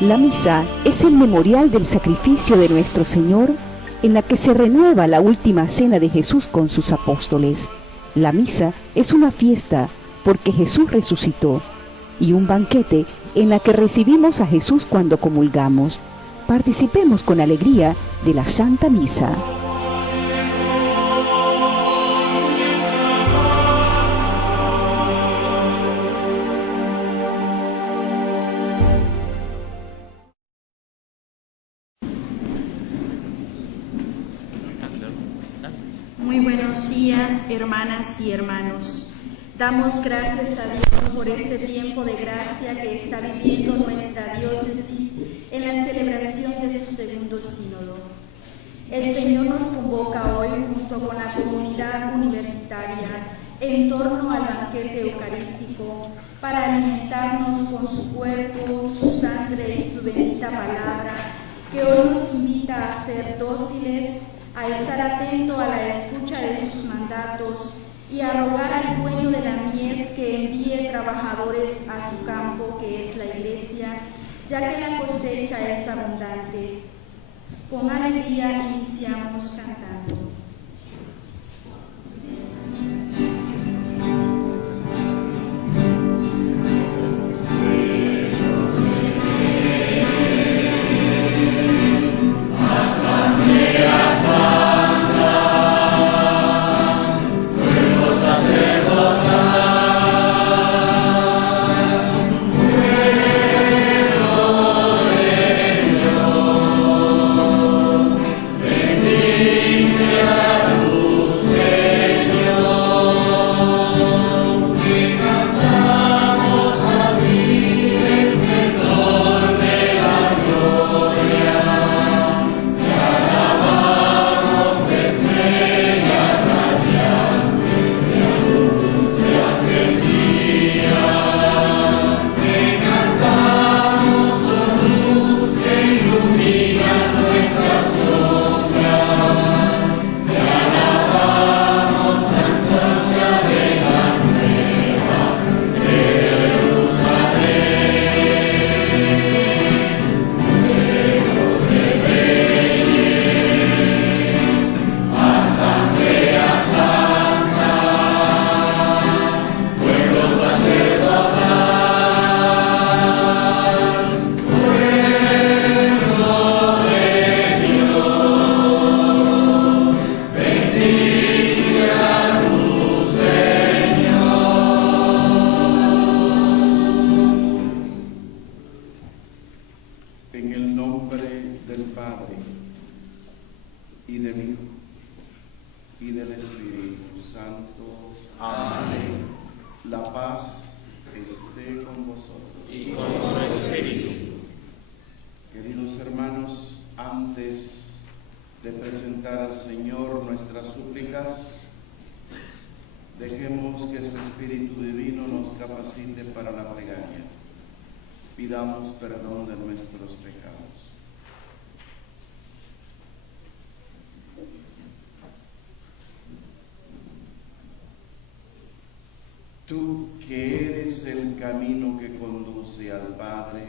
La misa es el memorial del sacrificio de nuestro Señor, en la que se renueva la última cena de Jesús con sus apóstoles. La misa es una fiesta porque Jesús resucitó, y un banquete en la que recibimos a Jesús cuando comulgamos. Participemos con alegría de la Santa Misa. Muy buenos días, hermanas y hermanos. Damos gracias a Dios por este tiempo de gracia que está viviendo nuestra diócesis en la celebración de su segundo sínodo. El Señor nos convoca hoy junto con la comunidad universitaria en torno al banquete eucarístico para alimentarnos con su cuerpo, su sangre y su bendita palabra, que hoy nos invita a ser dóciles, a estar atento a la escucha de sus mandatos y a rogar al dueño de la mies que envíe trabajadores a su campo, que es la Iglesia, ya que la cosecha es abundante. Con alegría iniciamos cantando. Dejemos que su Espíritu Divino nos capacite para la plegaria. Pidamos perdón de nuestros pecados. Tú que eres el camino que conduce al Padre,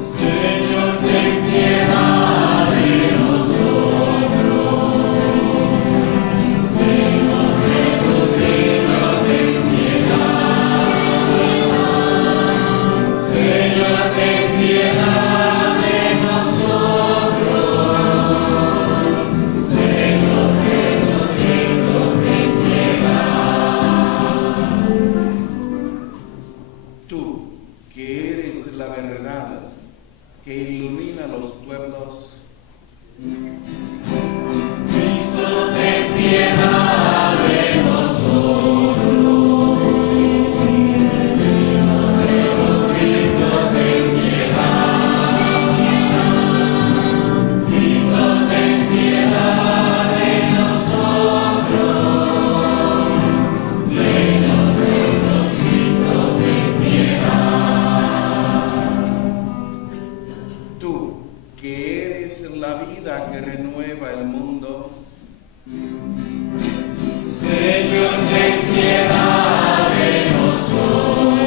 Señor, ten piedad de nosotros. Señor Jesucristo, ten piedad. Señor, ten piedad de nosotros. Señor Jesucristo, ten piedad. tú que eres la verdad que ilumina los pueblos, Cristo, ten piedad de nosotros. Señor Jesucristo, ten piedad. Cristo, ten piedad de nosotros. Señor Jesucristo, ten piedad. tú que eres la vida que renueva el mundo, Señor, ten piedad de nosotros.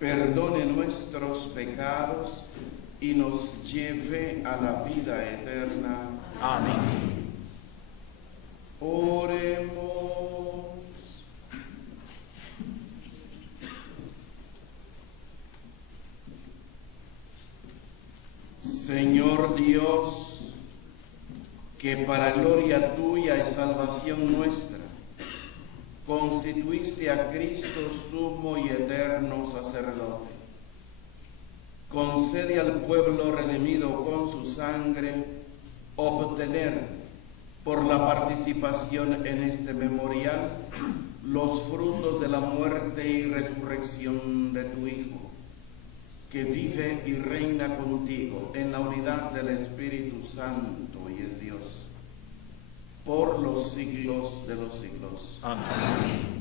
perdone nuestros pecados y nos lleve a la vida eterna. Amén. Oremos. Señor Dios, que para gloria tuya y salvación nuestra, constituiste a Cristo sumo y eterno sacerdote. Concede al pueblo redimido con su sangre obtener, por la participación en este memorial, los frutos de la muerte y resurrección de tu Hijo, que vive y reina contigo en la unidad del Espíritu Santo y es Dios, por los siglos de los siglos. Amén.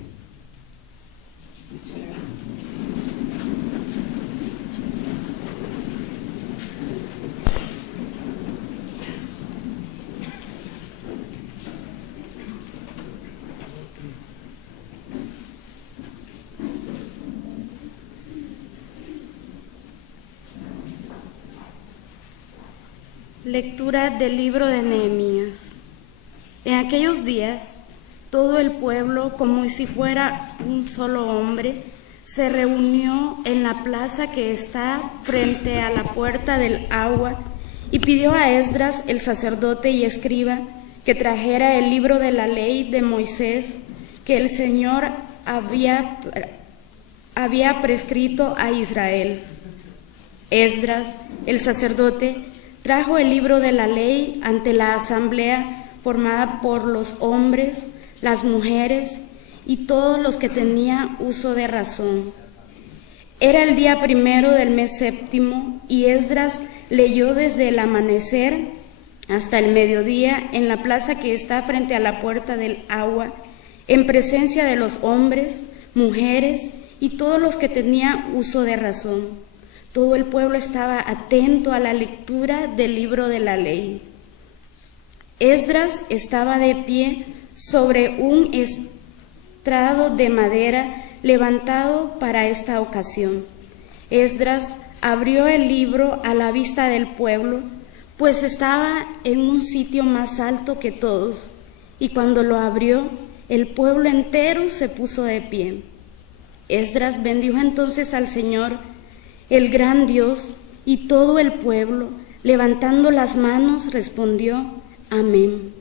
Lectura del libro de Nehemías. En aquellos días, todo el pueblo, como si fuera un solo hombre, se reunió en la plaza que está frente a la puerta del agua y pidió a Esdras, el sacerdote y escriba, que trajera el libro de la ley de Moisés que el Señor había prescrito a Israel. Esdras, el sacerdote, trajo el libro de la ley ante la asamblea formada por los hombres, las mujeres y todos los que tenían uso de razón. Era el día 1 del mes 7 y Esdras leyó desde el amanecer hasta el mediodía en la plaza que está frente a la puerta del agua, en presencia de los hombres, mujeres y todos los que tenían uso de razón. Todo el pueblo estaba atento a la lectura del libro de la ley. Esdras estaba de pie sobre un estrado de madera levantado para esta ocasión. Esdras abrió el libro a la vista del pueblo, pues estaba en un sitio más alto que todos, y cuando lo abrió, el pueblo entero se puso de pie. Esdras bendijo entonces al Señor, el gran Dios, y todo el pueblo, levantando las manos, respondió: Amén.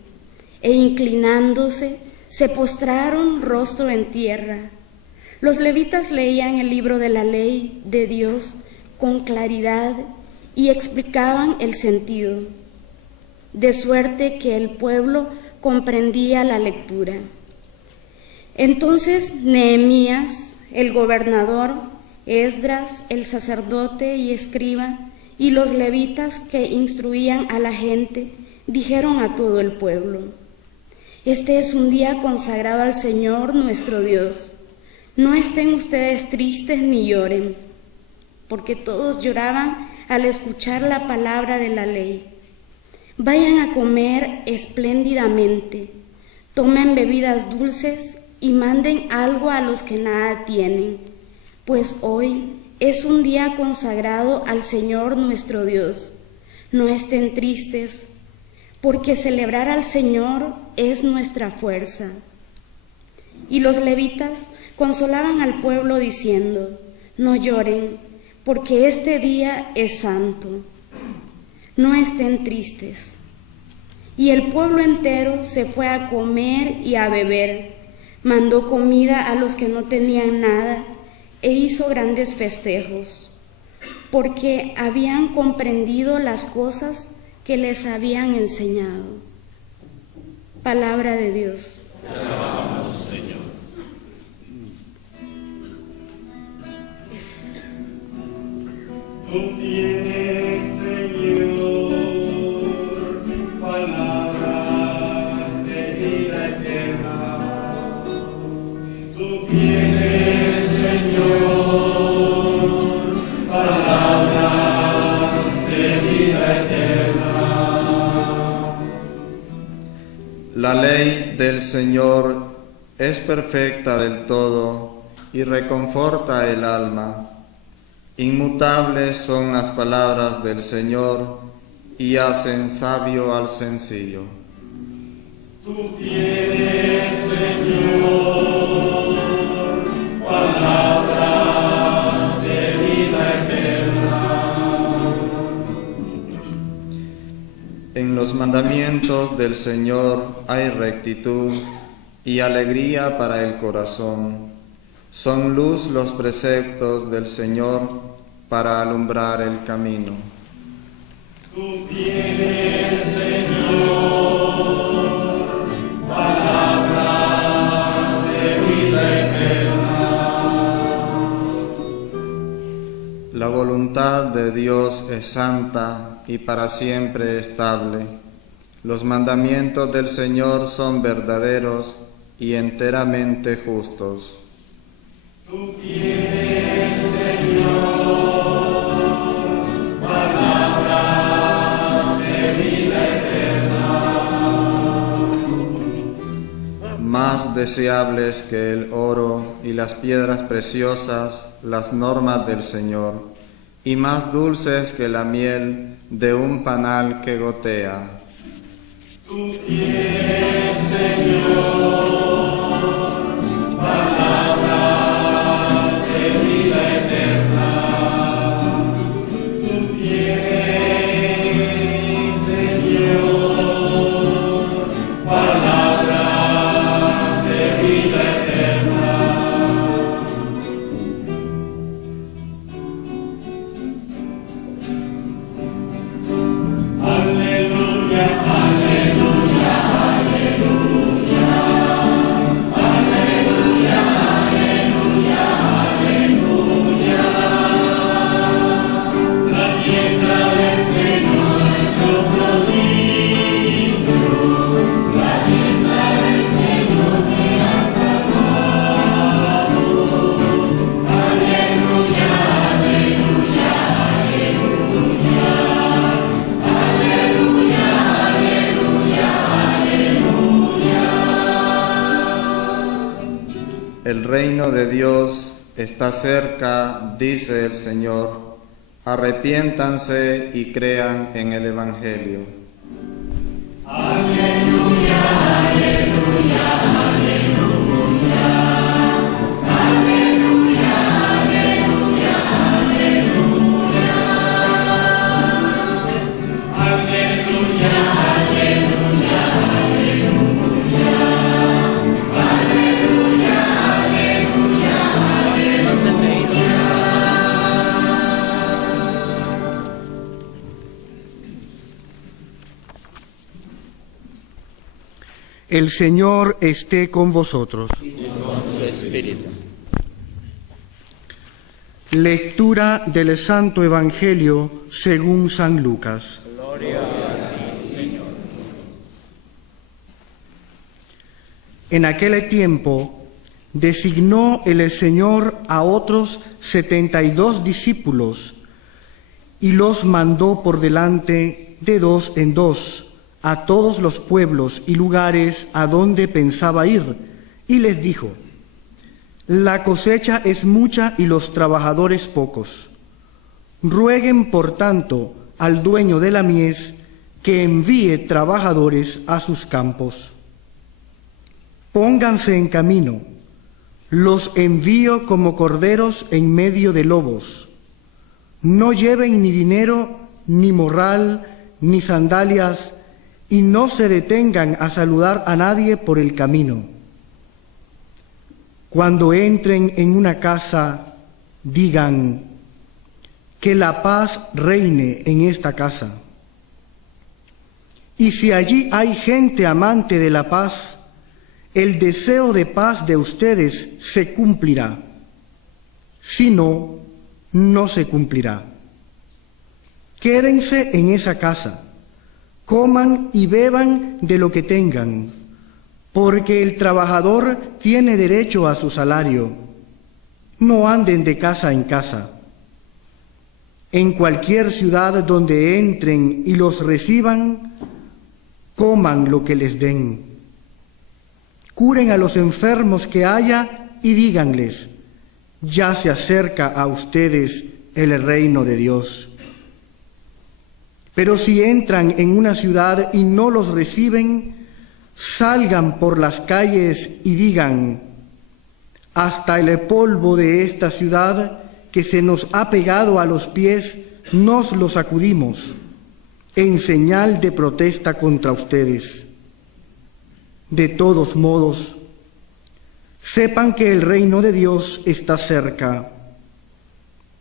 E inclinándose, se postraron rostro en tierra. Los levitas leían el libro de la ley de Dios con claridad y explicaban el sentido, de suerte que el pueblo comprendía la lectura. Entonces Nehemías, el gobernador, Esdras, el sacerdote y escriba, y los levitas que instruían a la gente, dijeron a todo el pueblo: Este es un día consagrado al Señor nuestro Dios. No estén ustedes tristes ni lloren, porque todos lloraban al escuchar la palabra de la ley. Vayan a comer espléndidamente, tomen bebidas dulces y manden algo a los que nada tienen, pues hoy es un día consagrado al Señor nuestro Dios. No estén tristes, porque celebrar al Señor es nuestra fuerza. Y los levitas consolaban al pueblo diciendo: No lloren, porque este día es santo. No estén tristes. Y el pueblo entero se fue a comer y a beber, mandó comida a los que no tenían nada, e hizo grandes festejos, porque habían comprendido las cosas que les habían enseñado. Palabra de Dios. Te alabamos, Señor. Tú tienes, Señor, palabras de vida eterna. Tú tienes, Señor, palabras de vida eterna. La ley del Señor es perfecta del todo y reconforta el alma. Inmutables son las palabras del Señor y hacen sabio al sencillo. Tú tienes, Señor, palabras de vida eterna. En los mandamientos del Señor hay rectitud y alegría para el corazón. Son luz los preceptos del Señor para alumbrar el camino. Tú tienes, Señor, palabras de vida eterna. La voluntad de Dios es santa y para siempre estable. Los mandamientos del Señor son verdaderos y enteramente justos. Tú tienes, Señor, palabras de vida eterna. Más deseables que el oro y las piedras preciosas, las normas del Señor, y más dulces que la miel de un panal que gotea. Tú tienes, Señor, palabras de vida eterna. Tú tienes, Señor, palabras de vida eterna. Aleluya, aleluya, aleluya. Aleluya, aleluya, aleluya. La diestra del Señor hecho prodigio. La diestra del Señor me ha salvado. Aleluya, aleluya, aleluya. Aleluya, aleluya, aleluya. El reino de Dios está cerca, dice el Señor. Arrepiéntanse y crean en el Evangelio. Aleluya, aleluya, aleluya. Aleluya, aleluya, aleluya. Aleluya, aleluya, aleluya. Aleluya, aleluya, aleluya. El Señor esté con vosotros. Su espíritu. Lectura del Santo Evangelio según San Lucas. Gloria a ti, Señor. En aquel tiempo designó el Señor a otros 72 discípulos y los mandó por delante de dos en dos a todos los pueblos y lugares a donde pensaba ir, y les dijo: la cosecha es mucha y los trabajadores pocos. Rueguen, por tanto, al dueño de la mies que envíe trabajadores a sus campos. Pónganse en camino, los envío como corderos en medio de lobos. No lleven ni dinero, ni morral, ni sandalias, y no se detengan a saludar a nadie por el camino. Cuando entren en una casa, digan: que la paz reine en esta casa. Y si allí hay gente amante de la paz, el deseo de paz de ustedes se cumplirá. Si no, no se cumplirá. Quédense en esa casa, coman y beban de lo que tengan, porque el trabajador tiene derecho a su salario. No anden de casa en casa. En cualquier ciudad donde entren y los reciban, coman lo que les den. Curen a los enfermos que haya y díganles: ya se acerca a ustedes el reino de Dios. Pero si entran en una ciudad y no los reciben, salgan por las calles y digan: hasta el polvo de esta ciudad que se nos ha pegado a los pies, nos lo sacudimos, en señal de protesta contra ustedes. De todos modos, sepan que el reino de Dios está cerca.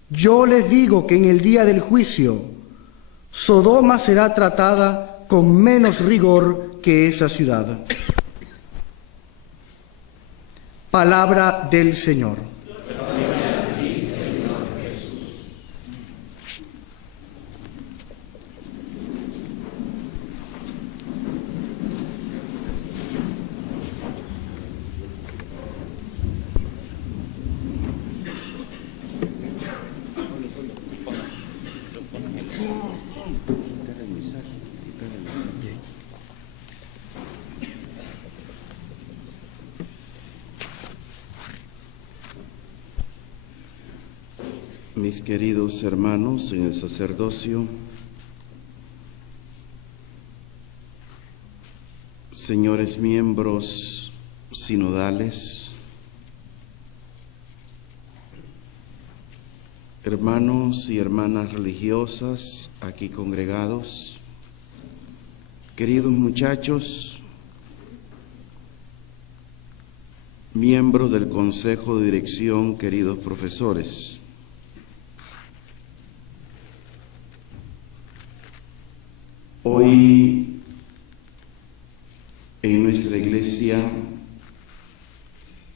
Yo les digo que en el día del juicio, Sodoma será tratada con menos rigor que esa ciudad. Palabra del Señor. Mis queridos hermanos en el sacerdocio, señores miembros sinodales, hermanos y hermanas religiosas aquí congregados, queridos muchachos, miembros del Consejo de Dirección, queridos profesores. Hoy en nuestra iglesia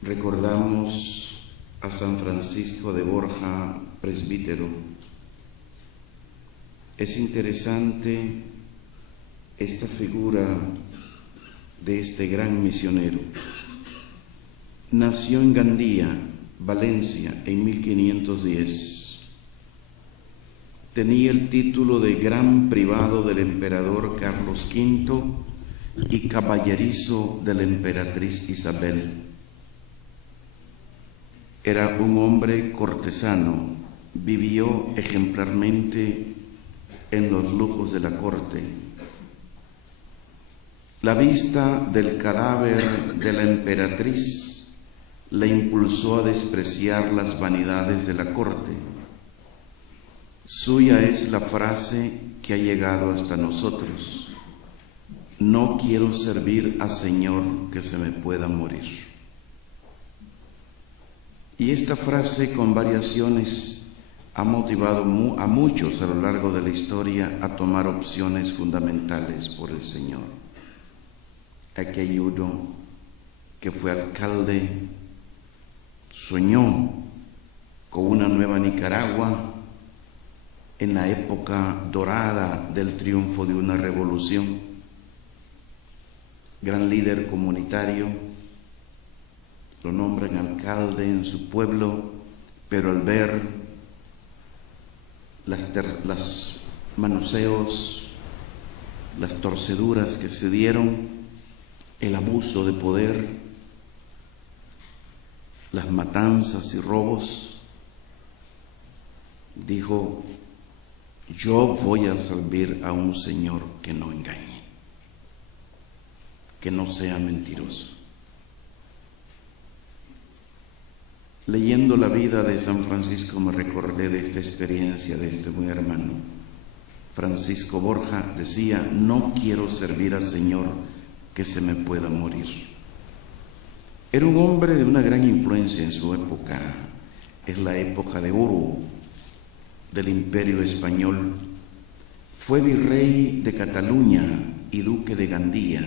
recordamos a San Francisco de Borja, presbítero. Es interesante esta figura de este gran misionero. Nació en Gandía, Valencia, en 1510. Tenía el título de Gran Privado del emperador Carlos V y caballerizo de la emperatriz Isabel. Era un hombre cortesano, vivió ejemplarmente en los lujos de la corte. La vista del cadáver de la emperatriz le impulsó a despreciar las vanidades de la corte. Suya es la frase que ha llegado hasta nosotros: no quiero servir a Señor que se me pueda morir. Y esta frase, con variaciones, ha motivado a muchos a lo largo de la historia a tomar opciones fundamentales por el Señor. Aquí hay uno que fue alcalde, soñó con una nueva Nicaragua en la época dorada del triunfo de una revolución. Gran líder comunitario, lo nombran alcalde en su pueblo, pero al ver las manoseos, las torceduras que se dieron, el abuso de poder, las matanzas y robos, dijo: yo voy a servir a un Señor que no engañe, que no sea mentiroso. Leyendo la vida de San Francisco me recordé de esta experiencia de este buen hermano. Francisco Borja decía: no quiero servir al Señor que se me pueda morir. Era un hombre de una gran influencia en su época. Es la época de oro del Imperio Español. Fue virrey de Cataluña y duque de Gandía.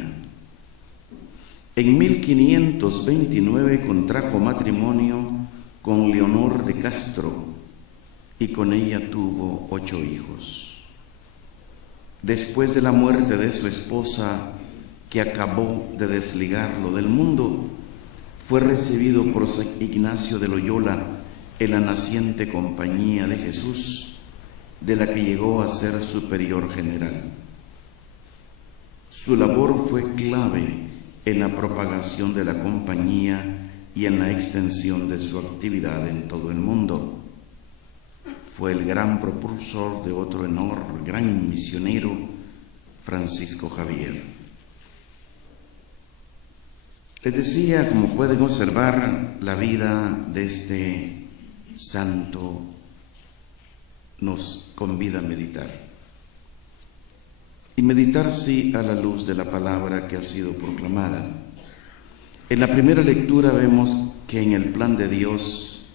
En 1529 contrajo matrimonio con Leonor de Castro y con ella tuvo 8 hijos. Después de la muerte de su esposa, que acabó de desligarlo del mundo, fue recibido por San Ignacio de Loyola en la naciente Compañía de Jesús, de la que llegó a ser superior general. Su labor fue clave en la propagación de la Compañía y en la extensión de su actividad en todo el mundo. fue el gran propulsor de otro enorme, gran misionero, Francisco Javier. Les decía, como pueden observar, la vida de este santo nos convida a meditar. Y meditar sí a la luz de la palabra que ha sido proclamada. En la primera lectura vemos que en el plan de Dios,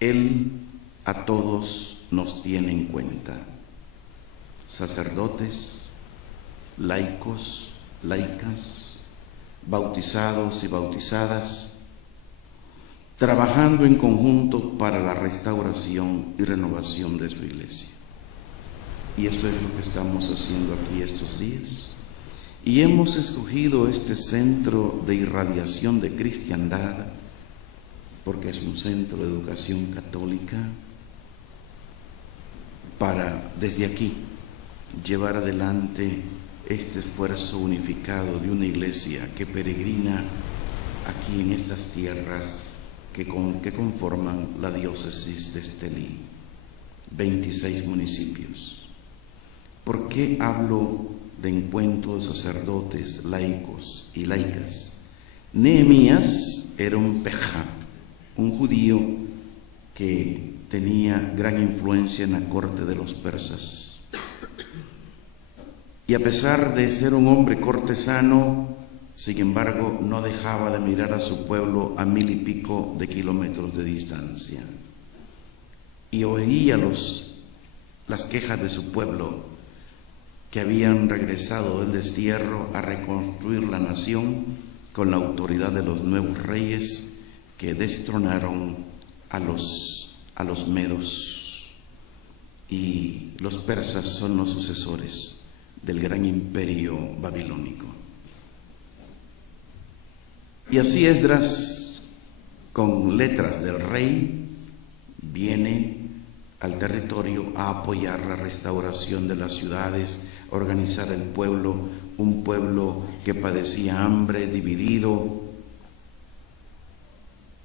Él a todos nos tiene en cuenta. Sacerdotes, laicos, laicas, bautizados y bautizadas, trabajando en conjunto para la restauración y renovación de su iglesia. Y eso es lo que estamos haciendo aquí estos días. Y hemos escogido este centro de irradiación de cristiandad, porque es un centro de educación católica, para desde aquí llevar adelante este esfuerzo unificado de una iglesia que peregrina aquí en estas tierras que conforman la diócesis de Estelí, 26 municipios. ¿Por qué hablo de encuentros de sacerdotes, laicos y laicas? Nehemías era un peja, un judío que tenía gran influencia en la corte de los persas. Y a pesar de ser un hombre cortesano, sin embargo, no dejaba de mirar a su pueblo a 1000 y pico de kilómetros de distancia. Y oía las quejas de su pueblo, que habían regresado del destierro a reconstruir la nación con la autoridad de los nuevos reyes que destronaron a los medos, y los persas son los sucesores del gran imperio babilónico. Y así Esdras, con letras del rey, viene al territorio a apoyar la restauración de las ciudades, organizar el pueblo, un pueblo que padecía hambre, dividido,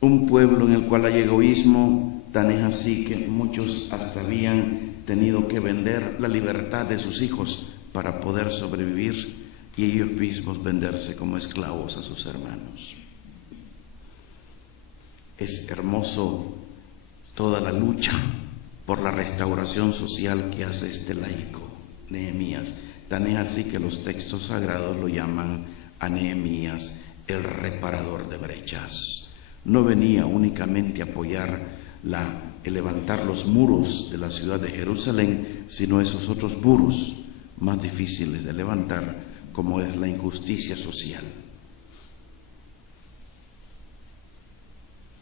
un pueblo en el cual hay egoísmo, tan es así que muchos hasta habían tenido que vender la libertad de sus hijos para poder sobrevivir y ellos mismos venderse como esclavos a sus hermanos. Es hermoso toda la lucha por la restauración social que hace este laico, Nehemías. Tan es así que los textos sagrados lo llaman a Nehemías el reparador de brechas. No venía únicamente a apoyar el levantar los muros de la ciudad de Jerusalén, sino esos otros muros más difíciles de levantar, como es la injusticia social.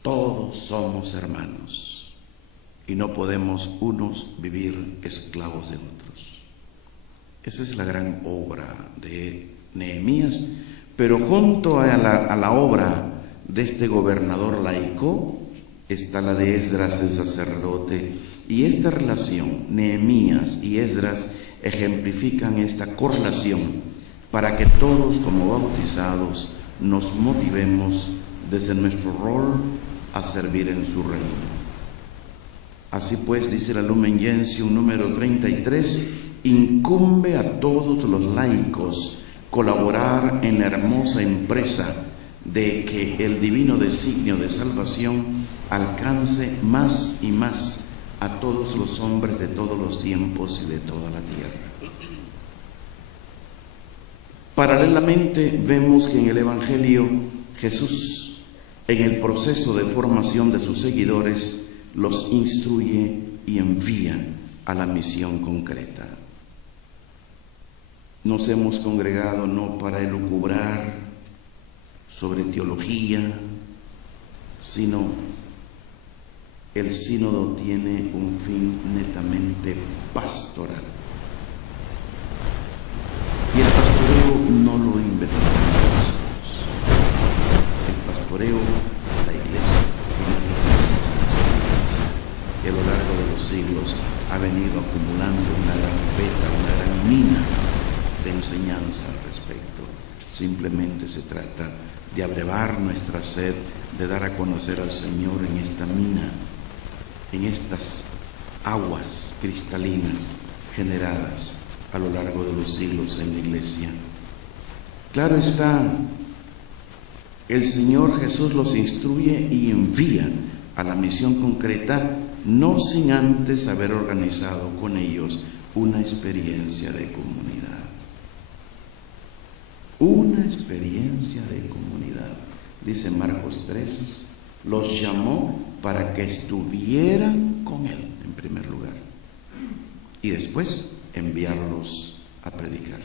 Todos somos hermanos y no podemos unos vivir esclavos de otros. Esa es la gran obra de Nehemías, pero junto a la obra de este gobernador laico está la de Esdras el sacerdote, y esta relación, Nehemías y Esdras, ejemplifican esta correlación para que todos como bautizados nos motivemos desde nuestro rol a servir en su reino. Así pues, dice la Lumen Gentium número 33, incumbe a todos los laicos colaborar en la hermosa empresa de que el divino designio de salvación alcance más y más a todos los hombres de todos los tiempos y de toda la tierra. Paralelamente vemos que en el Evangelio Jesús, en el proceso de formación de sus seguidores, los instruye y envía a la misión concreta. Nos hemos congregado no para elucubrar sobre teología, sino el sínodo tiene un fin netamente pastoral. Y el pastoreo no lo inventamos nosotros. El pastoreo, la iglesia, que a lo largo de los siglos ha venido acumulando una gran veta, una gran mina de enseñanza al respecto. Simplemente se trata de abrevar nuestra sed, de dar a conocer al Señor en esta mina en estas aguas cristalinas generadas a lo largo de los siglos en la Iglesia. Claro está, el Señor Jesús los instruye y envía a la misión concreta, no sin antes haber organizado con ellos una experiencia de comunidad. Una experiencia de comunidad. Dice Marcos 3, los llamó para que estuvieran con Él en primer lugar y después enviarlos a predicar.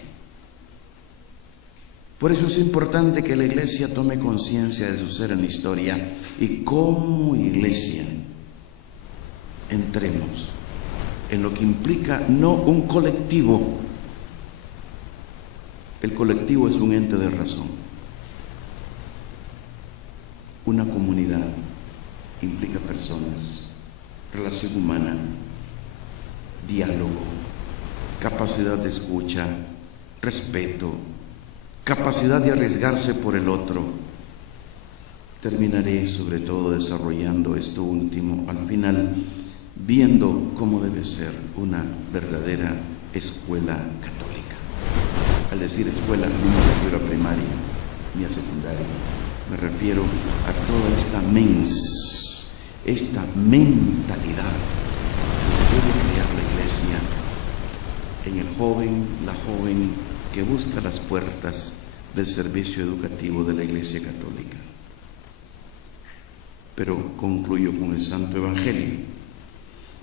Por eso es importante que la Iglesia tome conciencia de su ser en la historia y como Iglesia entremos en lo que implica no un colectivo. El colectivo es un ente de razón. Una comunidad implica personas, relación humana, diálogo, capacidad de escucha, respeto, capacidad de arriesgarse por el otro. Terminaré sobre todo desarrollando esto último al final, viendo cómo debe ser una verdadera escuela católica. Al decir escuela no me refiero a primaria ni a secundaria, me refiero a toda esta mentalidad que debe crear la Iglesia en el joven, la joven que busca las puertas del servicio educativo de la Iglesia Católica. Pero concluyo con el Santo Evangelio.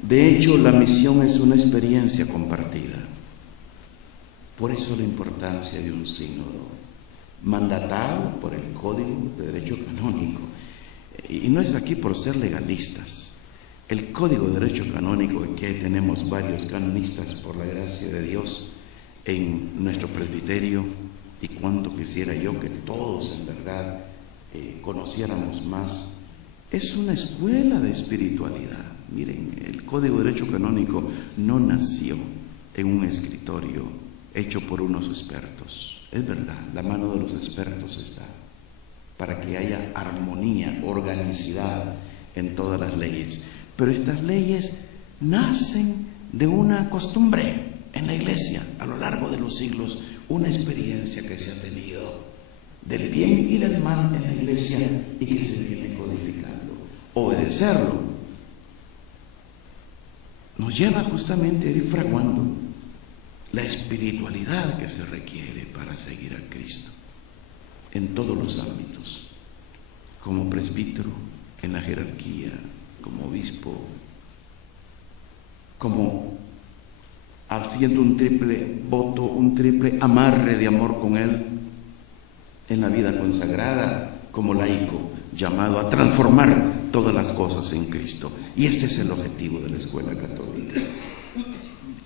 De hecho, la misión es una experiencia compartida. Por eso la importancia de un sínodo, mandatado por el Código de Derecho Canónico. Y no es aquí por ser legalistas. El Código de Derecho Canónico, que tenemos varios canonistas por la gracia de Dios en nuestro presbiterio, y cuánto quisiera yo que todos en verdad conociéramos más, es una escuela de espiritualidad. Miren, el Código de Derecho Canónico no nació en un escritorio hecho por unos expertos. Es verdad, la mano de los expertos está para que haya armonía, organicidad en todas las leyes. Pero estas leyes nacen de una costumbre en la Iglesia a lo largo de los siglos, una experiencia que se ha tenido del bien y del mal en la Iglesia y que se viene codificando. Obedecerlo nos lleva justamente a ir fraguando la espiritualidad que se requiere para seguir a Cristo en todos los ámbitos, como presbítero, en la jerarquía, como obispo, como haciendo un triple voto, un triple amarre de amor con Él, en la vida consagrada, como laico, llamado a transformar todas las cosas en Cristo. Y este es el objetivo de la escuela católica.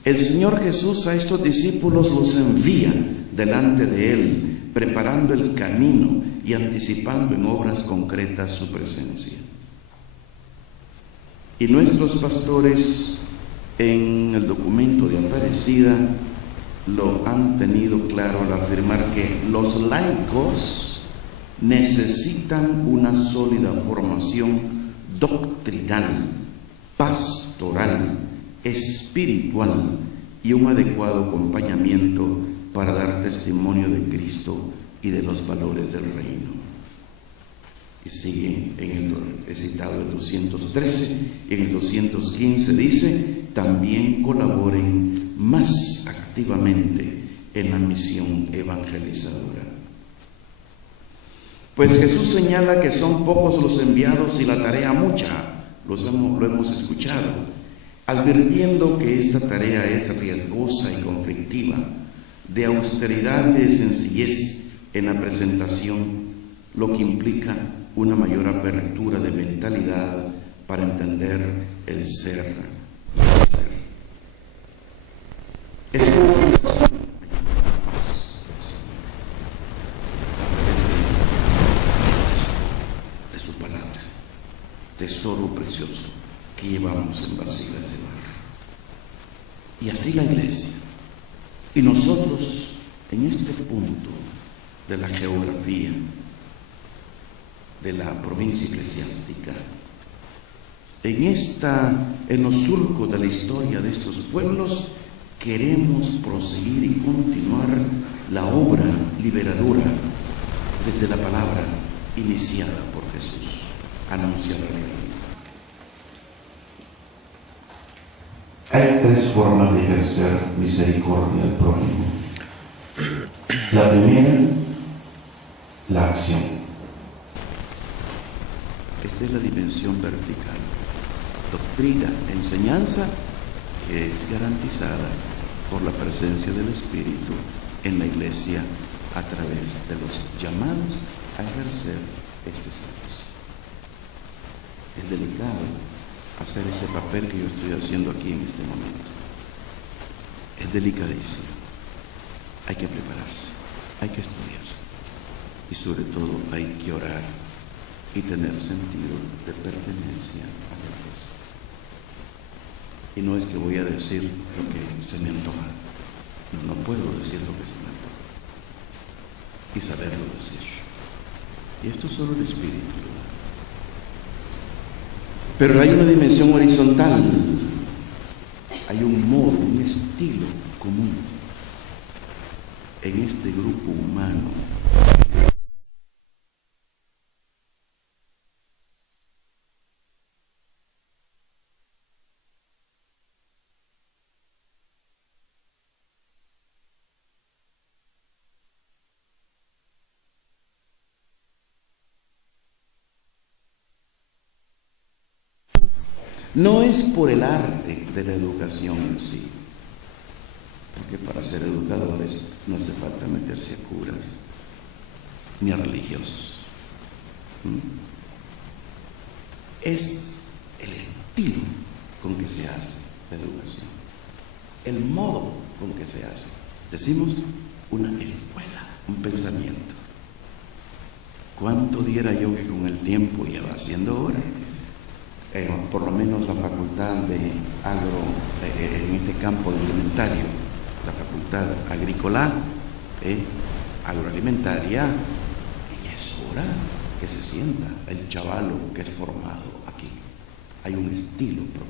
El Señor Jesús a estos discípulos los envía delante de Él, preparando el camino y anticipando en obras concretas su presencia. Y nuestros pastores en el documento de Aparecida lo han tenido claro al afirmar que los laicos necesitan una sólida formación doctrinal, pastoral, espiritual y un adecuado acompañamiento para dar testimonio de Cristo y de los valores del reino. Y sigue he citado el 213, en el 215 dice, también colaboren más activamente en la misión evangelizadora. Pues Jesús señala que son pocos los enviados y la tarea mucha, lo hemos escuchado, advirtiendo que esta tarea es riesgosa y conflictiva, de austeridad y de sencillez en la presentación, lo que implica una mayor apertura de mentalidad para entender el ser y el ser. Es de su palabra, tesoro precioso que llevamos en vasijas de barro. Y así la Iglesia. Y nosotros, en este punto de la geografía de la provincia eclesiástica, en los surcos de la historia de estos pueblos, queremos proseguir y continuar la obra liberadora desde la palabra iniciada por Jesús, anunciar el reino. Hay tres formas de ejercer misericordia al prójimo. La primera, la acción. Esta es la dimensión vertical. Doctrina, enseñanza, que es garantizada por la presencia del Espíritu en la Iglesia a través de los llamados a ejercer este servicio. Es delicado hacer este papel que yo estoy haciendo aquí en este momento. Es delicadísimo. Hay que prepararse, hay que estudiar y sobre todo hay que orar y tener sentido de pertenencia a la Iglesia. Y no es que voy a decir lo que se me antoja. No puedo decir lo que se me antoja. Y saberlo decir. Y esto solo el Espíritu lo da. Pero hay una dimensión horizontal. Hay un modo, un estilo común en este grupo humano. No es por el arte de la educación en sí, porque para ser educadores no hace falta meterse a curas ni a religiosos. Es el estilo con que se hace la educación, el modo con que se hace. Decimos una escuela, un pensamiento. ¿Cuánto diera yo que con el tiempo ya va siendo hora? Por lo menos la facultad de en este campo alimentario, la facultad agrícola, agroalimentaria, ya es hora que se sienta el chavalo que es formado aquí. Hay un estilo propio,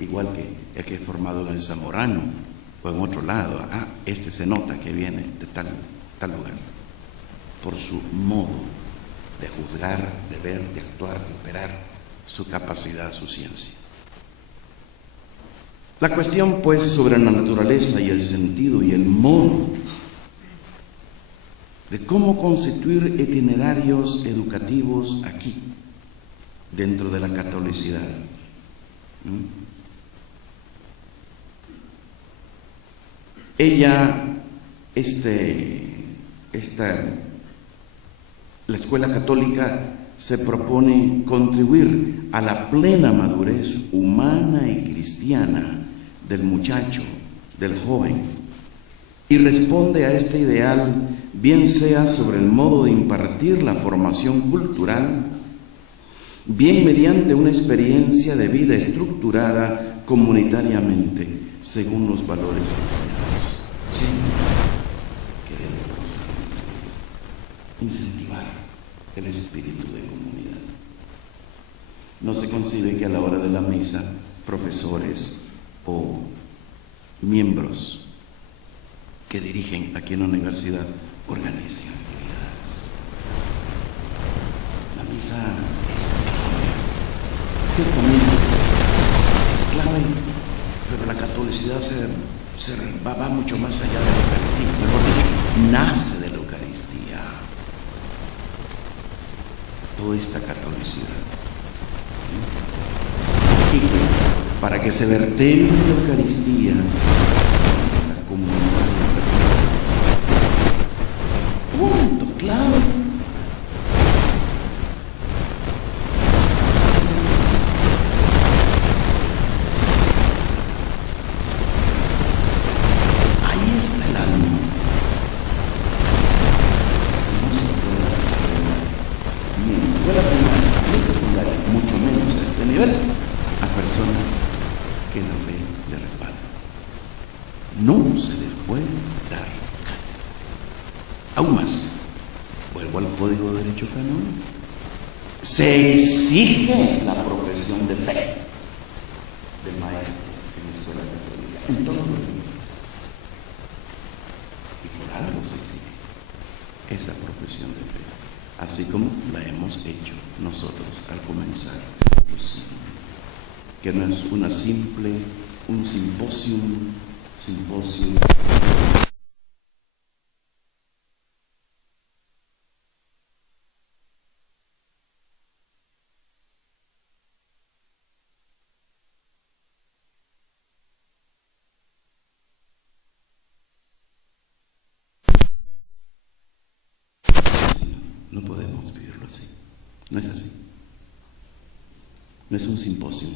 igual que el que es formado en el Zamorano o en otro lado. Este se nota que viene de tal lugar, por su modo de juzgar, de ver, de actuar, de operar, su capacidad, su ciencia. La cuestión, pues, sobre la naturaleza y el sentido y el modo de cómo constituir itinerarios educativos aquí, dentro de la catolicidad. La escuela católica se propone contribuir a la plena madurez humana y cristiana del muchacho, del joven, y responde a este ideal, bien sea sobre el modo de impartir la formación cultural, bien mediante una experiencia de vida estructurada comunitariamente según los valores cristianos. Sí, queremos incentivar el espíritu de comunidad. No se concibe que a la hora de la misa, profesores o miembros que dirigen aquí en la universidad organicen actividades. La misa es clave, ciertamente es clave, pero la catolicidad va mucho más allá de la Eucaristía, mejor dicho, nace de la Eucaristía. Toda esta catolicidad. Y para que se vertee la Eucaristía, la comunidad, punto clave. Ahí está el alma. No se puede ni en escuela primaria ni secundaria, mucho menos a este nivel, a personas que la fe le resbala. No se les puede dar cátedra. Aún más, vuelvo al Código de Derecho Canónico. Se exige la profesión profesión de fe del maestro en la escuela católica, en todos los niveles. Y por algo se exige esa profesión de fe, así como la hemos hecho nosotros al comenzar los siglos, que no es un simposio. No podemos vivirlo así. No es así. No es un simposio.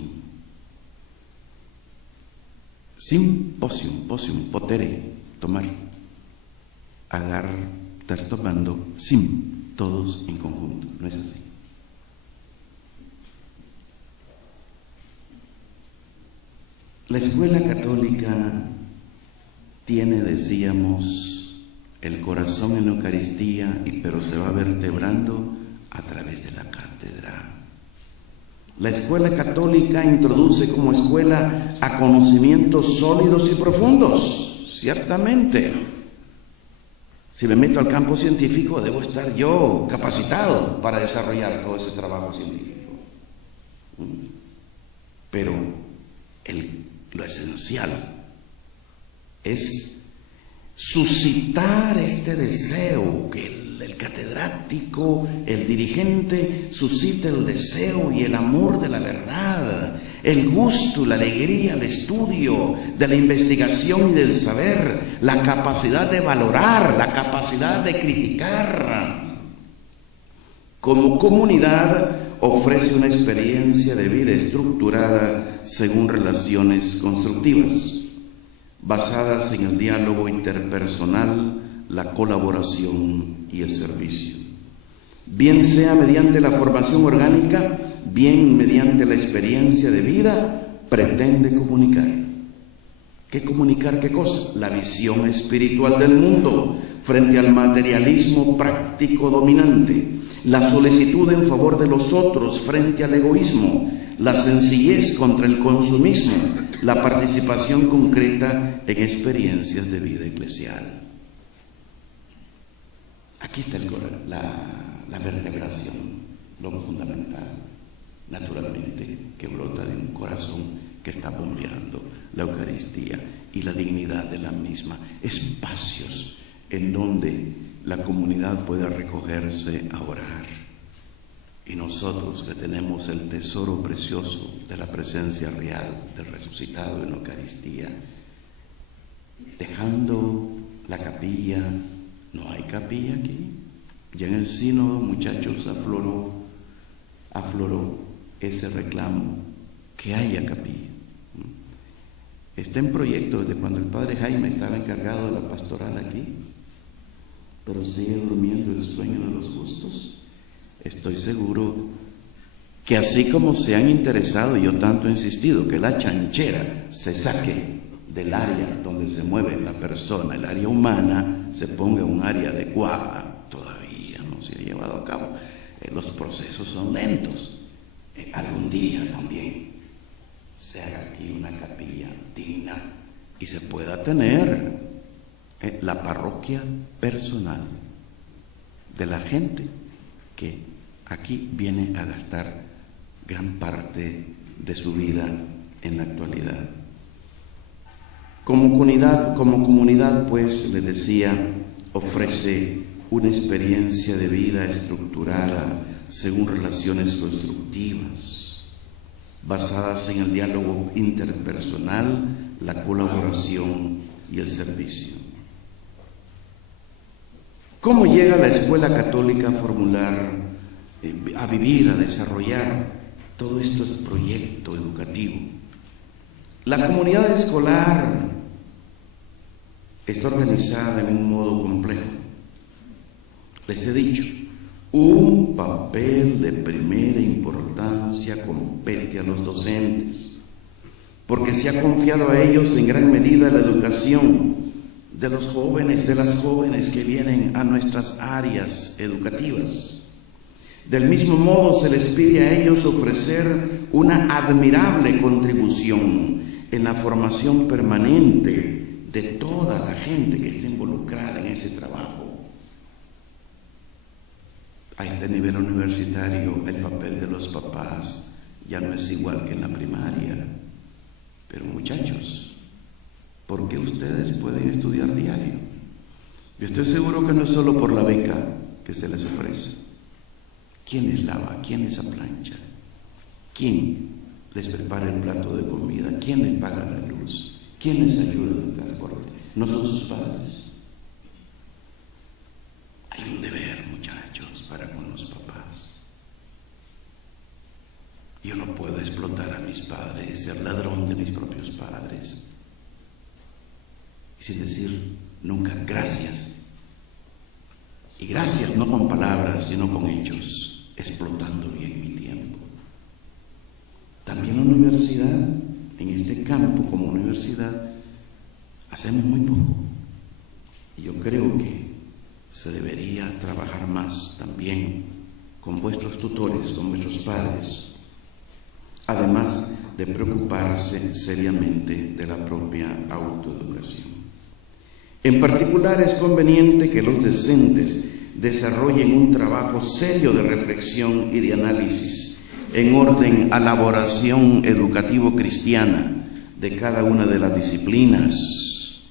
Simposium, potere, tomar. Agar, estar tomando, todos en conjunto. No es así. La escuela católica tiene, decíamos, el corazón en la Eucaristía, pero se va vertebrando a través de la cátedra. La escuela católica introduce como escuela a conocimientos sólidos y profundos, ciertamente. Si me meto al campo científico, debo estar yo capacitado para desarrollar todo ese trabajo científico. Pero lo esencial es suscitar este deseo, que el catedrático, el dirigente, suscite el deseo y el amor de la verdad, el gusto, la alegría, el estudio, de la investigación y del saber, la capacidad de valorar, la capacidad de criticar. Como comunidad ofrece una experiencia de vida estructurada según relaciones constructivas, basadas en el diálogo interpersonal, la colaboración y el servicio. Bien sea mediante la formación orgánica, bien mediante la experiencia de vida, pretende comunicar. ¿Qué comunicar? ¿Qué cosa? La visión espiritual del mundo frente al materialismo práctico dominante, la solicitud en favor de los otros frente al egoísmo, la sencillez contra el consumismo, la participación concreta en experiencias de vida eclesial. Aquí está la vertebración, lo fundamental, naturalmente, que brota de un corazón que está bombeando la Eucaristía y la dignidad de la misma. Espacios en donde la comunidad pueda recogerse a orar. Y nosotros que tenemos el tesoro precioso de la presencia real del resucitado en la Eucaristía, dejando la capilla. No hay capilla aquí. Ya en el sínodo, muchachos, afloró ese reclamo, que haya capilla. Está en proyecto desde cuando el padre Jaime estaba encargado de la pastoral aquí, pero sigue durmiendo el sueño de los justos. Estoy seguro que así como se han interesado, y yo tanto he insistido, que la chanchera se saque del área donde se mueve la persona, el área humana, se ponga un área adecuada, todavía no se ha llevado a cabo. Los procesos son lentos. Algún día también se haga aquí una capilla digna y se pueda tener la parroquia personal de la gente que aquí viene a gastar gran parte de su vida en la actualidad. Como comunidad, pues, les decía, ofrece una experiencia de vida estructurada según relaciones constructivas, basadas en el diálogo interpersonal, la colaboración y el servicio. ¿Cómo llega la escuela católica a formular, a vivir, a desarrollar todo este proyecto educativo? La comunidad escolar está organizada en un modo complejo. Les he dicho, un papel de primera importancia compete a los docentes, porque se ha confiado a ellos en gran medida la educación de los jóvenes, de las jóvenes que vienen a nuestras áreas educativas. Del mismo modo se les pide a ellos ofrecer una admirable contribución en la formación permanente de toda la gente que esté involucrada en ese trabajo. A este nivel universitario el papel de los papás ya no es igual que en la primaria. Pero muchachos, ¿por qué ustedes pueden estudiar diario? Yo estoy seguro que no es solo por la beca que se les ofrece. ¿Quién les lava? ¿Quién les aplancha? ¿Quién les prepara el plato de comida? ¿Quién les paga la luz? ¿Quién les ayuda en el transporte? ¿No son sus padres? Hay un deber, muchachos, para con los papás. Yo no puedo explotar a mis padres y ser ladrón de mis propios padres. Y sin decir nunca gracias. Y gracias no con palabras, sino con hechos, explotando bien mi tiempo. También la universidad, en este campo como universidad, hacemos muy poco. Y yo creo que se debería trabajar más también con vuestros tutores, con vuestros padres, además de preocuparse seriamente de la propia autoeducación. En particular es conveniente que los docentes desarrollen un trabajo serio de reflexión y de análisis en orden a la elaboración educativo cristiana de cada una de las disciplinas,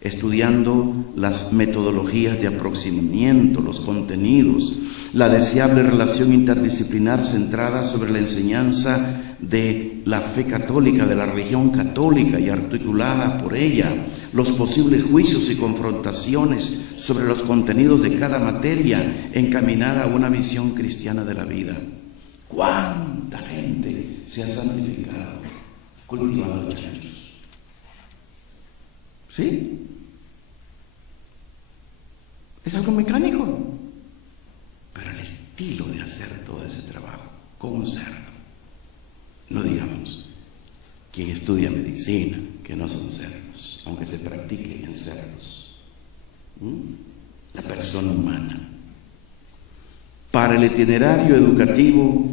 estudiando las metodologías de aproximamiento, los contenidos, la deseable relación interdisciplinar centrada sobre la enseñanza de la fe católica, de la religión católica y articulada por ella, los posibles juicios y confrontaciones sobre los contenidos de cada materia encaminada a una visión cristiana de la vida. ¿Cuánta gente se ha santificado cultivando chanchos? ¿Sí? Es algo mecánico, pero el estilo de hacer todo ese trabajo con un cerdo. No digamos quien estudia medicina, que no son cerdos, aunque se practique en cerdos. La persona humana. Para el itinerario educativo,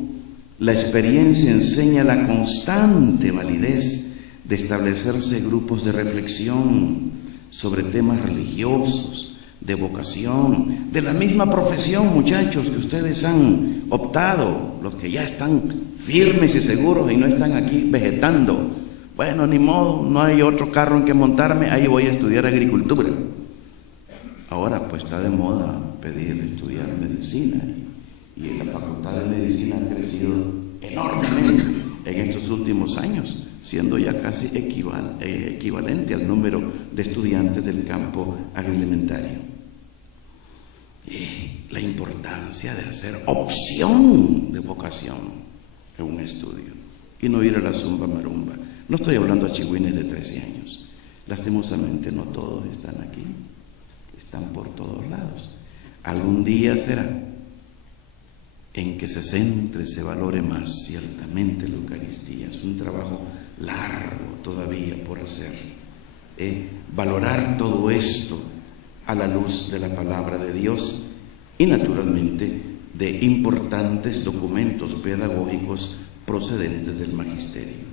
la experiencia enseña la constante validez de establecerse grupos de reflexión sobre temas religiosos, de vocación, de la misma profesión, muchachos, que ustedes han optado, los que ya están firmes y seguros y no están aquí vegetando. Bueno, ni modo, no hay otro carro en que montarme, ahí voy a estudiar agricultura. Ahora pues está de moda pedir estudiar medicina y la facultad de medicina ha crecido enormemente en estos últimos años, siendo ya casi equivalente al número de estudiantes del campo agroalimentario. La importancia de hacer opción de vocación en un estudio y no ir a la zumba marumba. No estoy hablando a chihuines de 13 años. Lastimosamente no todos están aquí, están por todos lados. Algún día será en que se centre, se valore más ciertamente la Eucaristía. Es un trabajo largo todavía por hacer. Valorar todo esto a la luz de la palabra de Dios y naturalmente de importantes documentos pedagógicos procedentes del magisterio.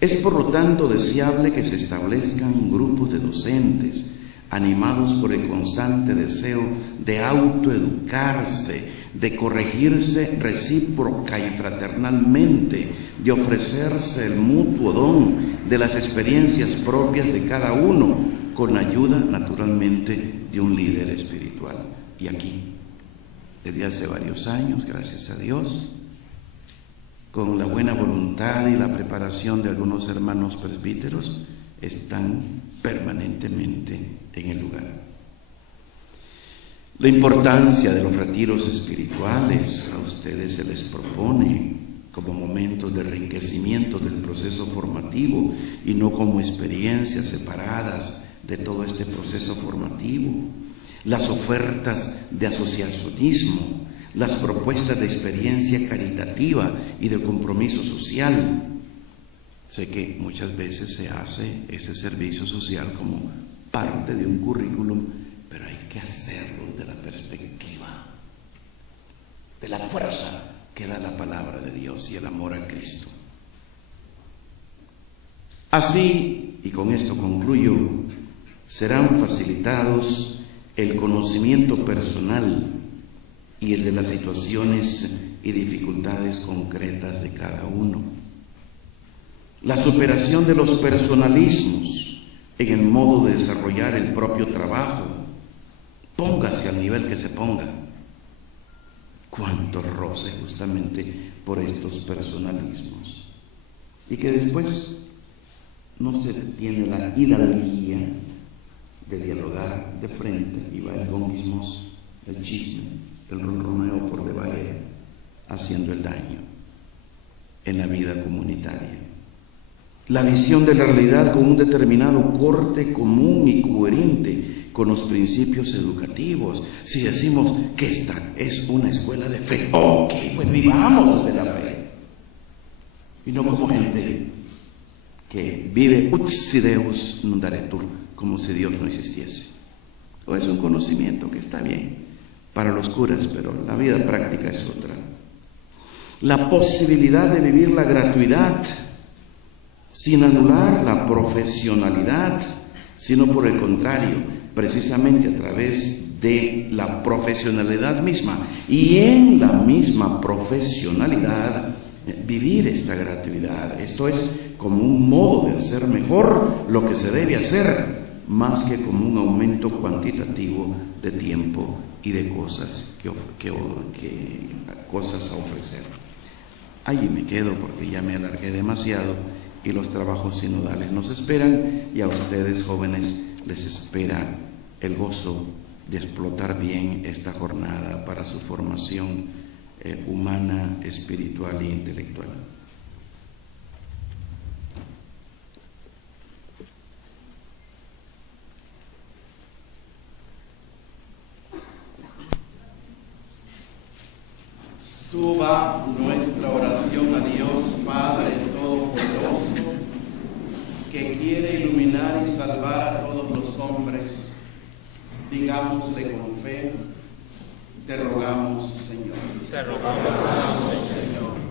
Es por lo tanto deseable que se establezcan grupos de docentes animados por el constante deseo de autoeducarse, de corregirse recíproca y fraternalmente, de ofrecerse el mutuo don de las experiencias propias de cada uno, con ayuda naturalmente de un líder espiritual. Y aquí, desde hace varios años, gracias a Dios, con la buena voluntad y la preparación de algunos hermanos presbíteros, están permanentemente en el lugar. La importancia de los retiros espirituales a ustedes se les propone como momentos de enriquecimiento del proceso formativo y no como experiencias separadas de todo este proceso formativo. Las ofertas de asociacionismo, las propuestas de experiencia caritativa y de compromiso social. Sé que muchas veces se hace ese servicio social como parte de un currículum, pero hay que hacerlo desde la perspectiva de la fuerza que da la palabra de Dios y el amor a Cristo. Así, y con esto concluyo, serán facilitados el conocimiento personal y el de las situaciones y dificultades concretas de cada uno. La superación de los personalismos en el modo de desarrollar el propio trabajo, póngase al nivel que se ponga. Cuánto roce justamente por estos personalismos. Y que después no se tiene la hidalguía de dialogar de frente y va el gomismos, el chisme, el ronroneo por debajo, haciendo el daño en la vida comunitaria. La visión de la realidad con un determinado corte común y coherente con los principios educativos. Si decimos que esta es una escuela de fe, ok, pues vivamos de la fe. Y no como gente que vive ut si Deus non daretur, como si Dios no existiese. O es un conocimiento que está bien para los curas, pero la vida práctica es otra. La posibilidad de vivir la gratuidad sin anular la profesionalidad, sino por el contrario, precisamente a través de la profesionalidad misma y en la misma profesionalidad vivir esta gratuidad. Esto es como un modo de hacer mejor lo que se debe hacer, más que como un aumento cuantitativo de tiempo y de cosas cosas a ofrecer. Allí me quedo porque ya me alargué demasiado y los trabajos sinodales nos esperan, y a ustedes jóvenes les espera el gozo de explotar bien esta jornada para su formación humana, espiritual e intelectual. Suba nuestra oración a Dios Padre Todopoderoso, que quiere iluminar y salvar a todos los hombres. Digámosle con fe: te rogamos, Señor. Te rogamos, Señor.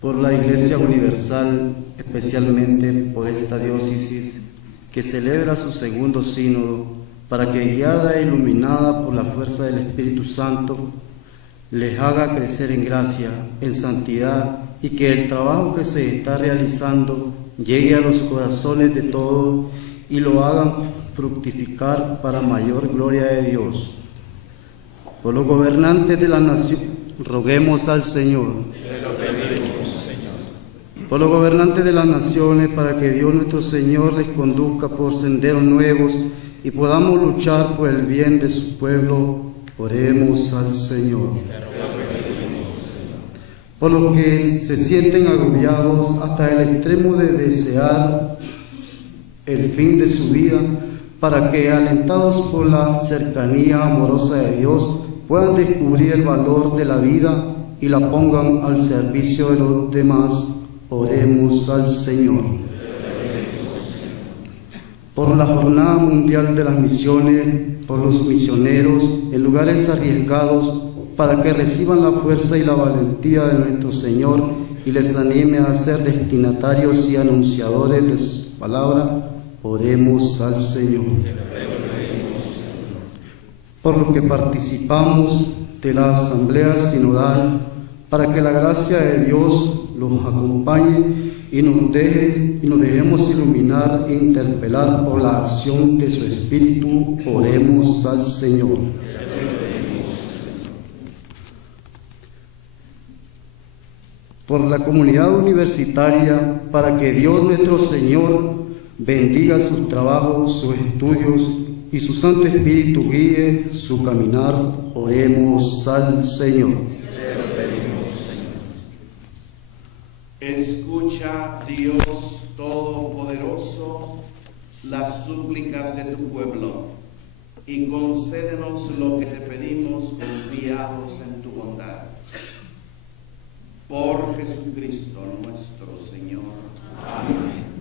Por la Iglesia Universal, especialmente por esta diócesis que celebra su segundo sínodo, para que, guiada e iluminada por la fuerza del Espíritu Santo, les haga crecer en gracia, en santidad, y que el trabajo que se está realizando llegue a los corazones de todos y lo hagan fructificar para mayor gloria de Dios. Por los gobernantes de la nación, roguemos al Señor. Por los gobernantes de las naciones, para que Dios nuestro Señor les conduzca por senderos nuevos y podamos luchar por el bien de su pueblo, oremos al Señor. Por los que se sienten agobiados hasta el extremo de desear el fin de su vida, para que, alentados por la cercanía amorosa de Dios, puedan descubrir el valor de la vida y la pongan al servicio de los demás, oremos al Señor. Por la Jornada Mundial de las Misiones, por los misioneros en lugares arriesgados, para que reciban la fuerza y la valentía de nuestro Señor y les anime a ser destinatarios y anunciadores de su palabra, oremos al Señor. Por los que participamos de la Asamblea Sinodal, para que la gracia de Dios los acompañe y nos dejemos iluminar e interpelar por la acción de su Espíritu, oremos al Señor. Por la comunidad universitaria, para que Dios nuestro Señor bendiga sus trabajos, sus estudios y su Santo Espíritu guíe su caminar, oremos al Señor. Escucha Escucha, Dios Todopoderoso, las súplicas de tu pueblo y concédenos lo que te pedimos confiados en tu bondad. Por Jesucristo nuestro Señor. Amén.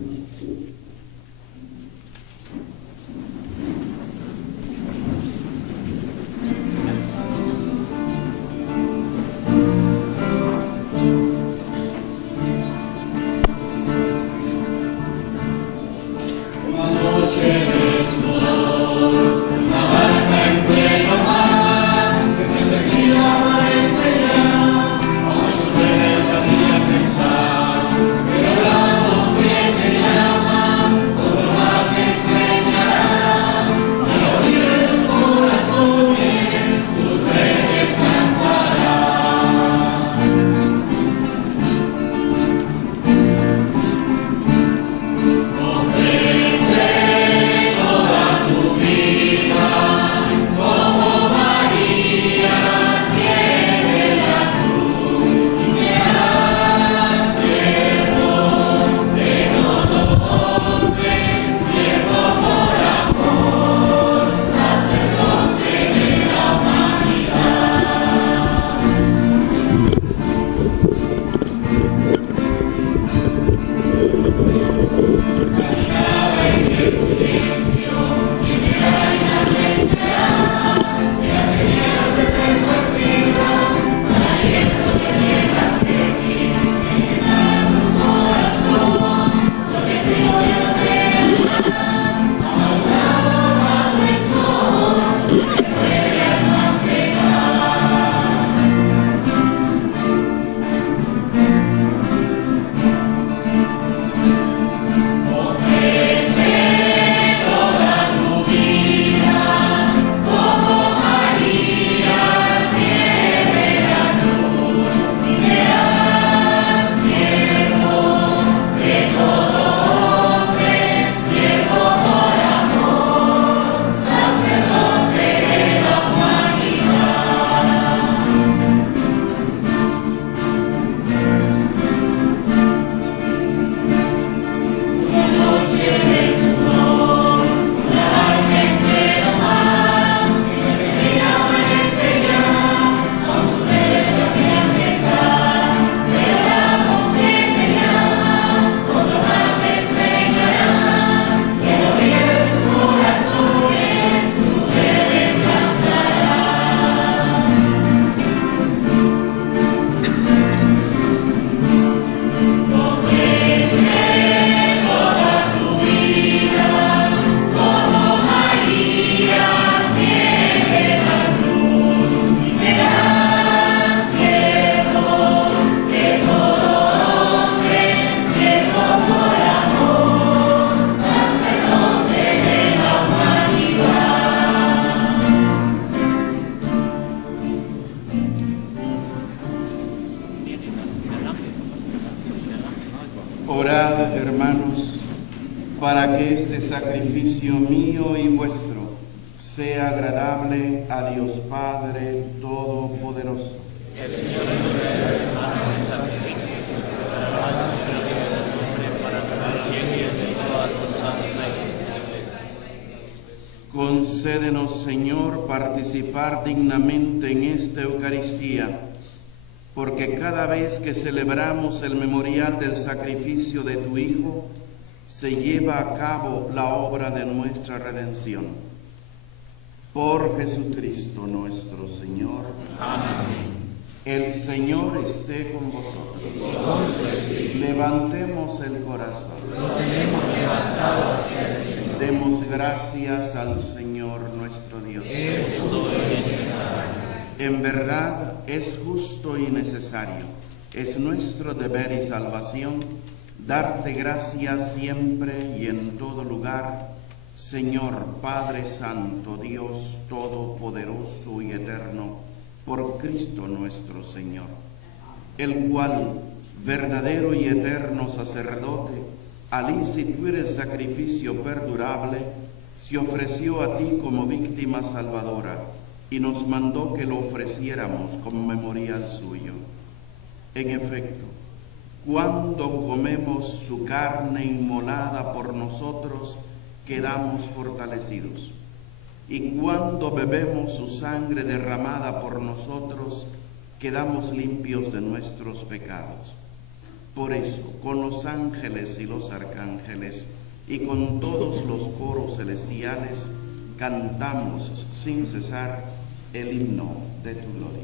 Orad, hermanos, para que este sacrificio mío y vuestro sea agradable a Dios Padre Todopoderoso. El Señor recibirá de tu mano el sacrificio y te preparará el nombre para agradar bien y de todas sus santas. Concédenos, Señor, participar dignamente en esta Eucaristía, porque cada vez que celebramos el memorial del sacrificio de tu Hijo, se lleva a cabo la obra de nuestra redención. Por Jesucristo nuestro Señor. Amén. El Señor esté con vosotros. Levantemos el corazón. Lo tenemos levantado hacia el Señor. Demos gracias al Señor nuestro Dios. Es justo y necesario. En verdad es justo y necesario, es nuestro deber y salvación, darte gracias siempre y en todo lugar, Señor Padre Santo, Dios Todopoderoso y Eterno, por Cristo nuestro Señor, el cual, verdadero y eterno sacerdote, al instituir el sacrificio perdurable, se ofreció a ti como víctima salvadora, y nos mandó que lo ofreciéramos como memorial suyo. En efecto, Cuando comemos su carne inmolada por nosotros, quedamos fortalecidos. Y cuando bebemos su sangre derramada por nosotros, quedamos limpios de nuestros pecados. Por eso, con los ángeles y los arcángeles, y con todos los coros celestiales, cantamos sin cesar el himno de tu gloria.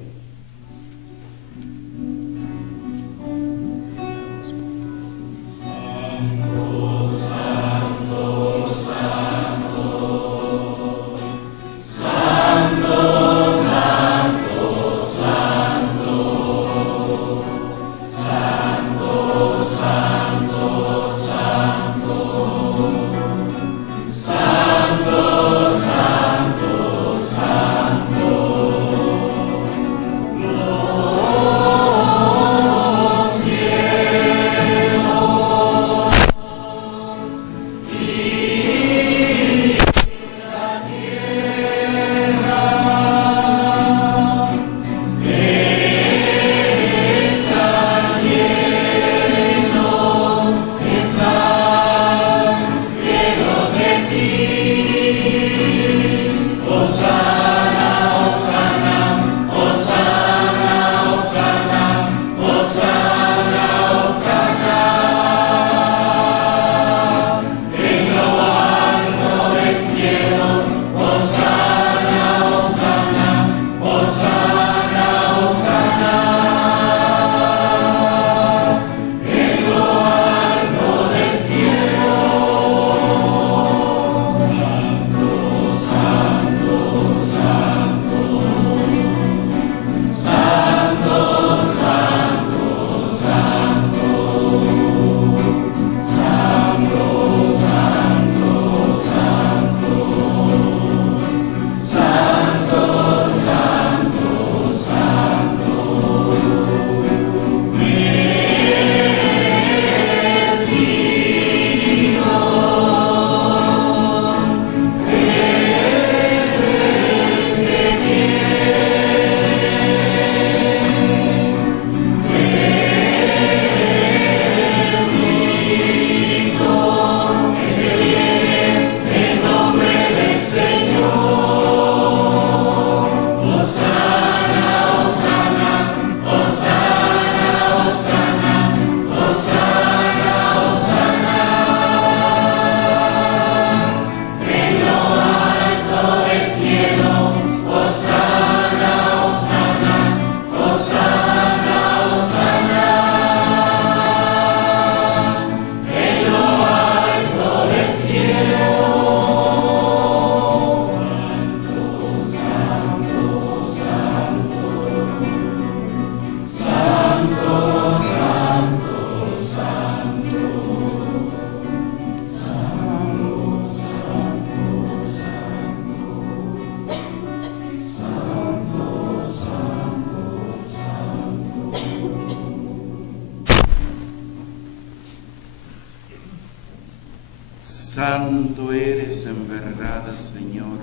Santo eres en verdad, Señor,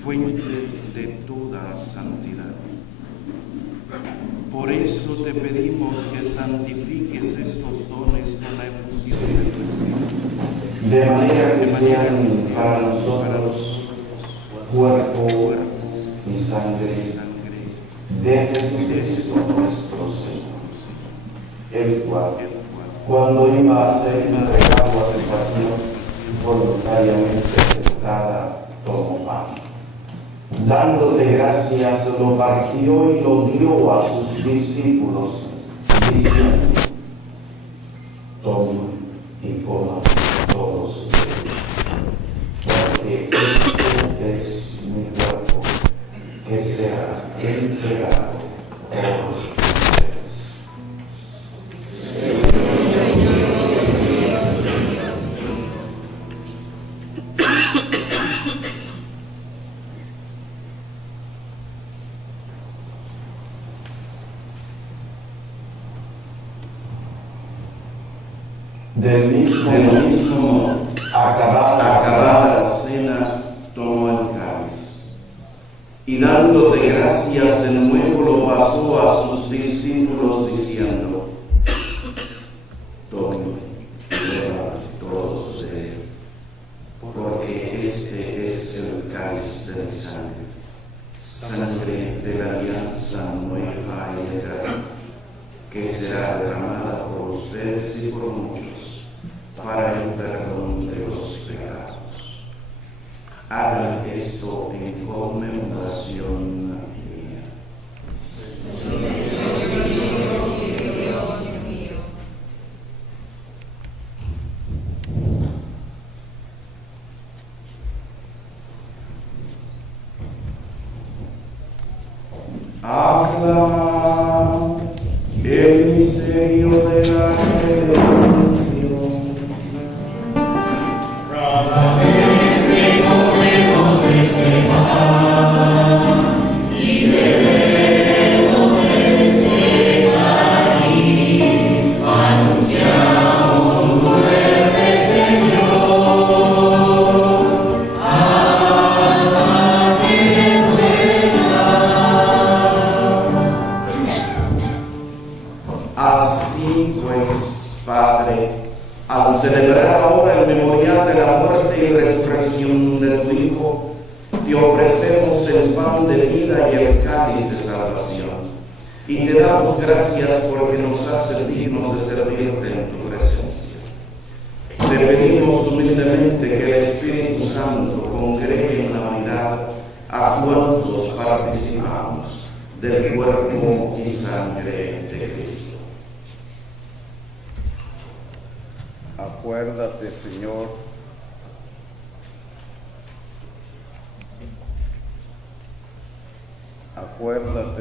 fuente de toda santidad. Por eso te pedimos que santifiques estos dones con la efusión de tu Espíritu, de manera que sean para nosotros cuerpo y sangre de Jesucristo nuestro Señor, el cual, cuando iba a ser entregado a su pasión, voluntariamente aceptada, tomó pan. Dándote gracias, lo partió y lo dio a sus discípulos, diciendo: toma y coma todos ustedes, porque este es mi cuerpo, que será entregado por ustedes. Del mismo modo, acabada la cena, tomó el cáliz, y dándote gracias de nuevo lo pasó a sus discípulos, diciendo: que será derramada por ustedes y por muchos para el perdón de los pecados. Hagan esto en conmemoración mía. Aclamad el misterio de la redención. Así pues, Padre, al celebrar ahora el memorial de la muerte y resurrección de tu Hijo, te ofrecemos el pan de vida y el cáliz de salvación. Y te damos gracias porque nos haces dignos de servirte en tu presencia. Te pedimos humildemente que el Espíritu Santo congregue en la unidad a cuantos participamos del cuerpo y sangre de Cristo. Acuérdate,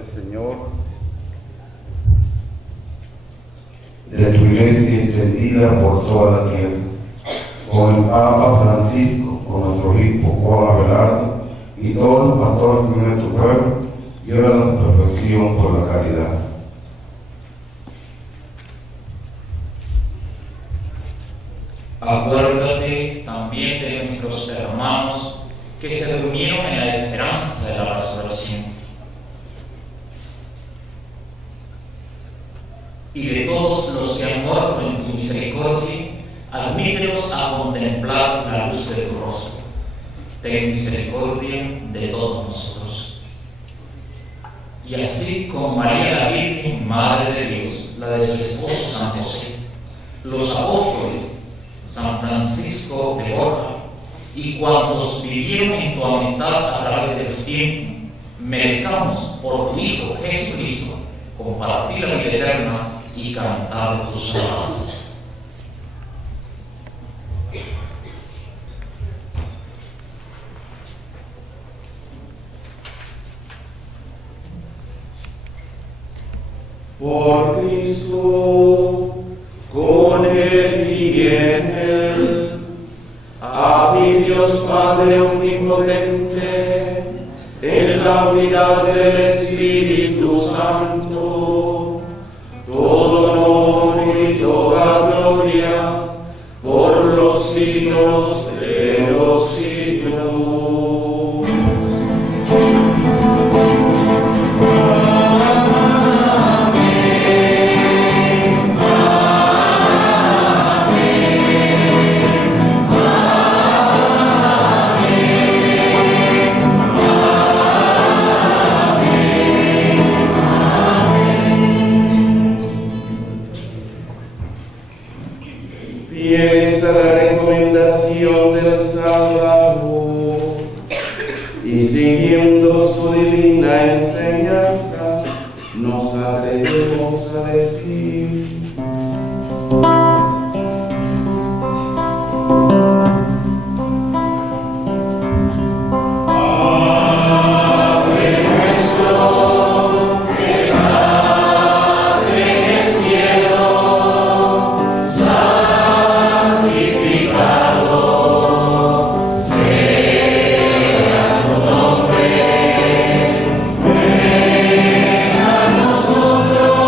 Señor, de tu iglesia extendida por toda la tierra, con el Papa Francisco, con nuestro obispo Juan Abelardo y todos los pastores de nuestro pueblo, y ahora la perfección por la caridad. Acuérdate también de nuestros hermanos que se durmieron en la esperanza de la resurrección, y de todos los que han muerto en tu misericordia, admítelos a contemplar la luz de tu rostro. Ten misericordia de todos nosotros. Y así con María la Virgen, Madre de Dios, la de su esposo San José, los apóstoles, San Francisco de Borja y cuantos vivieron en tu amistad a través de los tiempos, merezcamos por tu Hijo Jesucristo compartir la vida eterna y cantar tus alabanzas. Por Cristo, con Él y en Él, a ti Dios Padre omnipotente, en la unidad del Espíritu Santo, todo honor y toda gloria por los siglos de los siglos. Fieles a la recomendación del Salvador y siguiendo su divina enseñanza, nos atrevemos a decir: Nosotros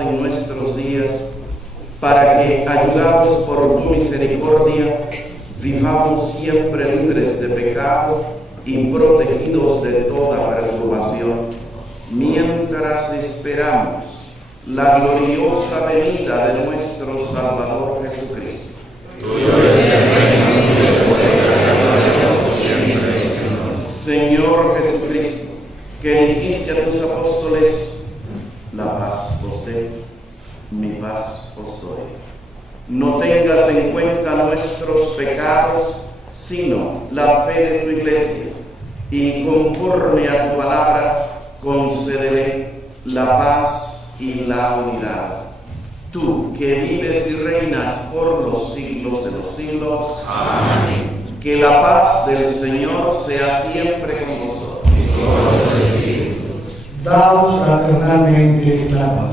paz en nuestros días, para que, ayudados por tu misericordia, vivamos siempre libres de pecado y protegidos de toda perturbación, mientras esperamos la gloriosa venida de nuestro Salvador Jesucristo. Señor Jesucristo, que dijiste a tus apóstoles: la paz os dejo, mi paz os doy. No tengas en cuenta nuestros pecados, sino la fe de tu iglesia, y conforme a tu palabra, concédele la paz y la unidad. Tú que vives y reinas por los siglos de los siglos. Amén. Que la paz del Señor sea siempre con vosotros. Daos fraternalmente la paz.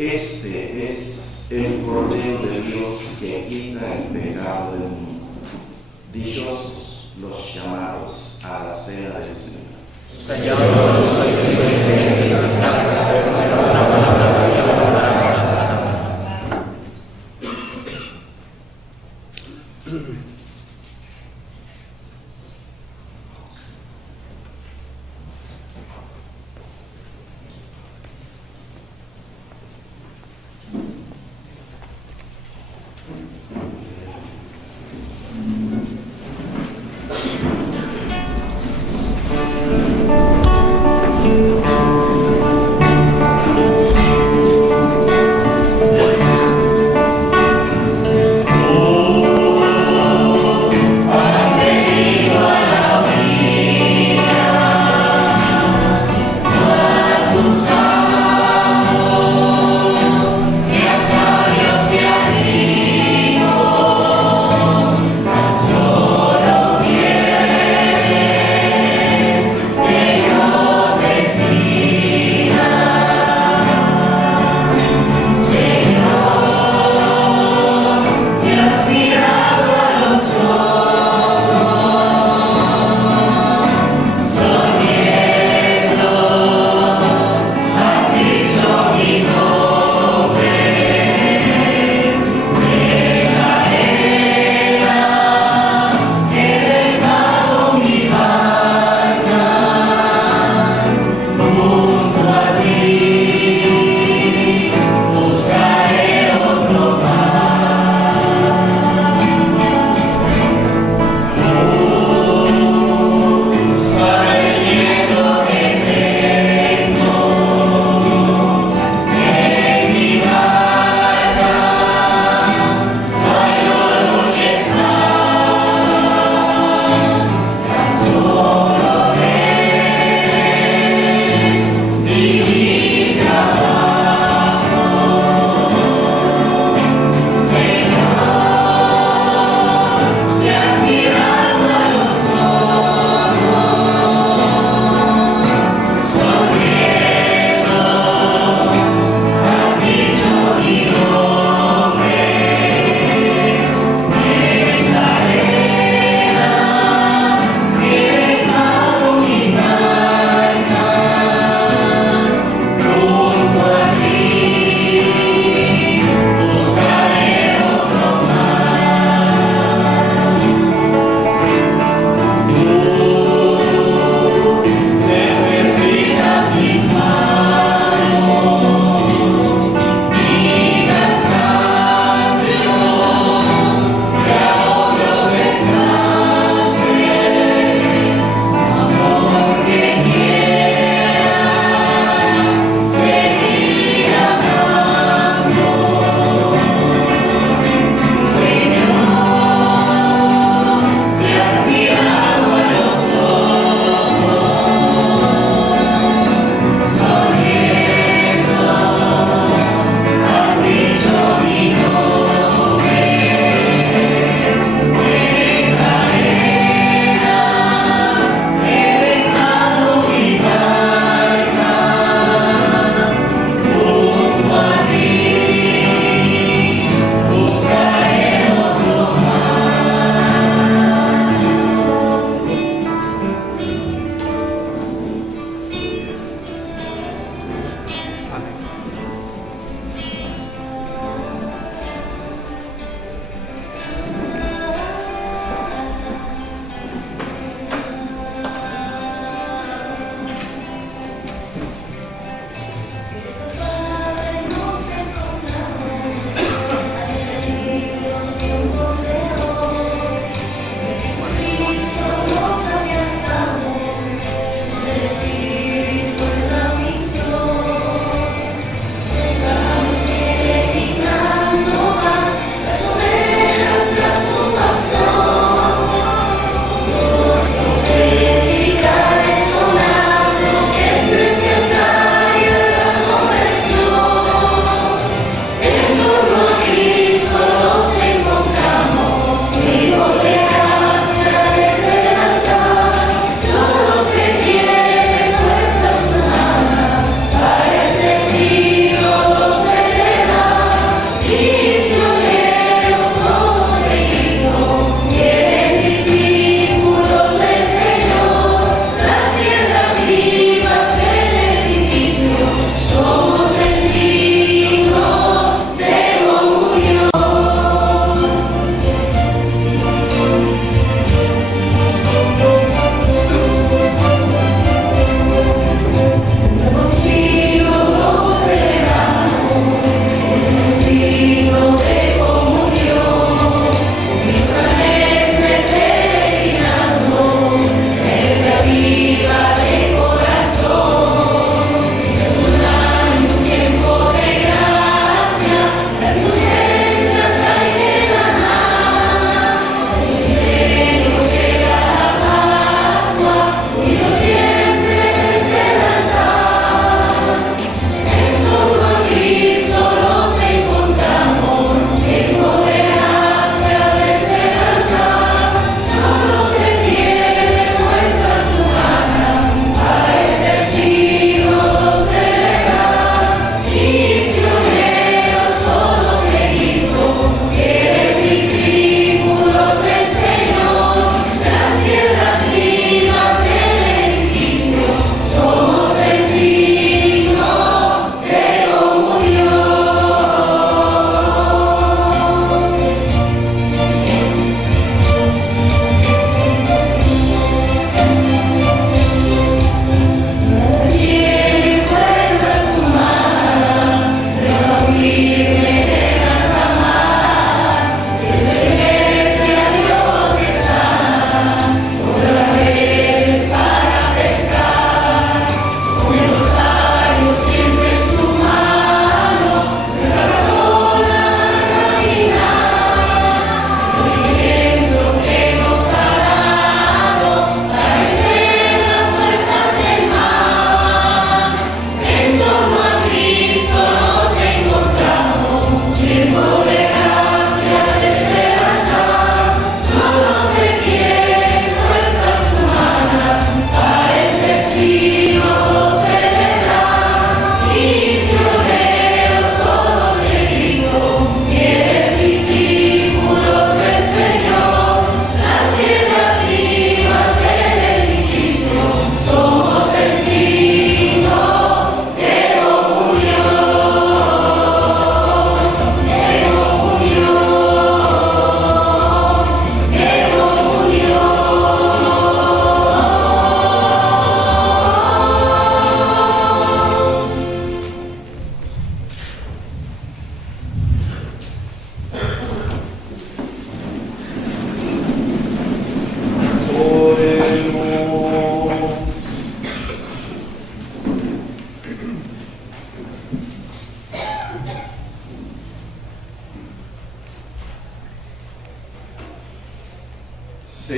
Este es el Cordero de Dios que quita el pecado del mundo. Dichosos los llamados a la cena del Señor.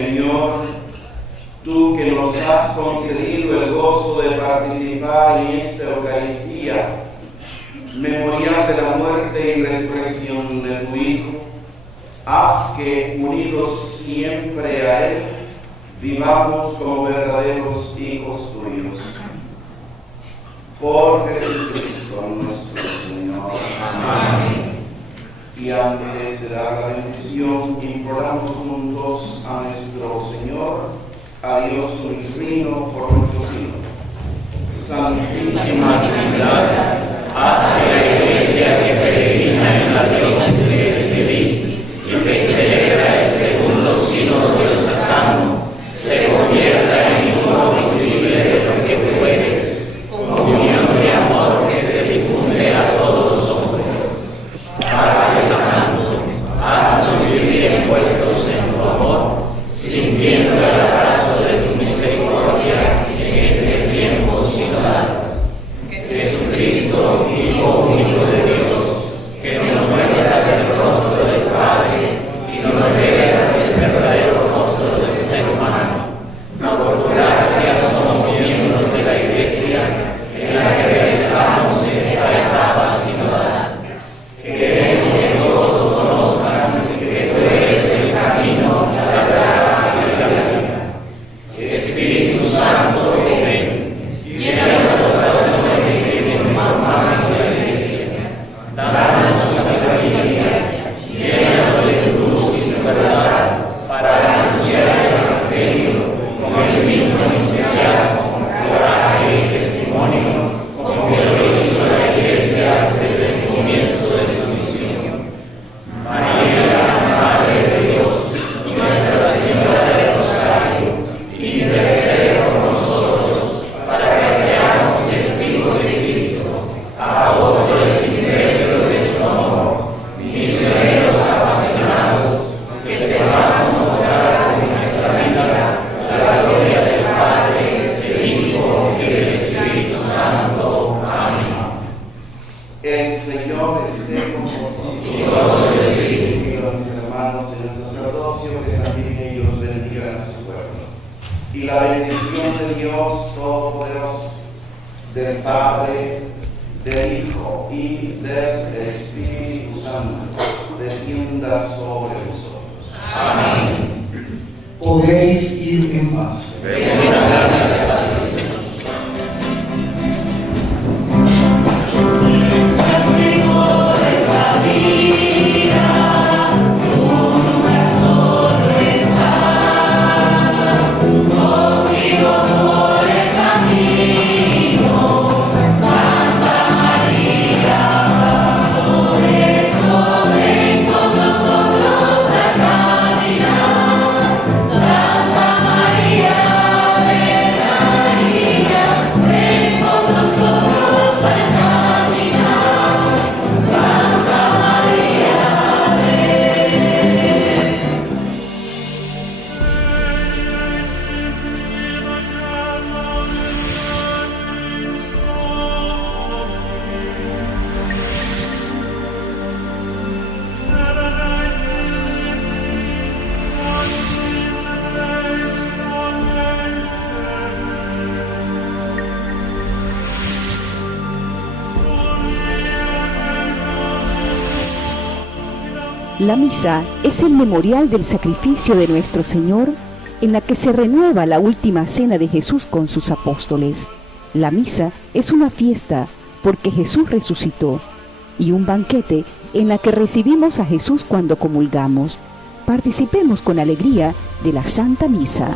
Señor, tú que nos has concedido el gozo de participar en esta Eucaristía, memorial de la muerte y resurrección de tu Hijo, haz que, unidos siempre a Él, vivamos como verdaderos hijos tuyos. Por Jesucristo nuestro Señor. Amén. Y antes de dar la bendición, imploramos juntos a nuestro Señor, a Dios su Trino, por nuestro signo. Santísima Trinidad, haz que la Iglesia que peregrina en la diócesis de Sevilla y que celebra el segundo sínodo diocesano, se convierta en uno visible de lo que tú eres, comunión de amor que se difunde a todos los hombres. Padre Santo, haznos vivir envueltos en tu amor, sintiendo el abrazo de tu misericordia en este tiempo sinodal. Jesucristo, Hijo único de Dios, que nos muestras el rostro del Padre y nos revelas el verdadero rostro del ser humano. Por tu gracia somos miembros de la Iglesia en la que realizamos esta etapa sinodal. Queremos que todos conozcan que tú eres el camino, la verdad y la vida. Espíritu Santo, ven, llena nuestros corazones de que formamos la Iglesia. Danos sabiduría, llénanos de luz y de verdad para anunciar el Evangelio con el mismo entusiasmo, coraje y testimonio con que lo hizo la Iglesia desde el comienzo de su misión. María, Madre de Dios, y Nuestra Señora del Rosario, intercede por nosotros para que seamos testigos de Cristo, apóstoles intrépidos de su amor, misioneros apasionados, que sepamos mostrar con nuestra vida la gloria del Padre, del Hijo y del Espíritu Santo. Amén. El Señor esté con vosotros. Y con vuestro espíritu. Pido a mis hermanos en el sacerdocio que también ellos bendigan a su pueblo. Y la bendición de Dios Todopoderoso, del Padre, del Hijo y del Espíritu Santo, descienda sobre vosotros. Amén. Podéis ir en paz. La misa es el memorial del sacrificio de nuestro Señor, en la que se renueva la última cena de Jesús con sus apóstoles. La misa es una fiesta porque Jesús resucitó, y un banquete en la que recibimos a Jesús cuando comulgamos. Participemos con alegría de la Santa Misa.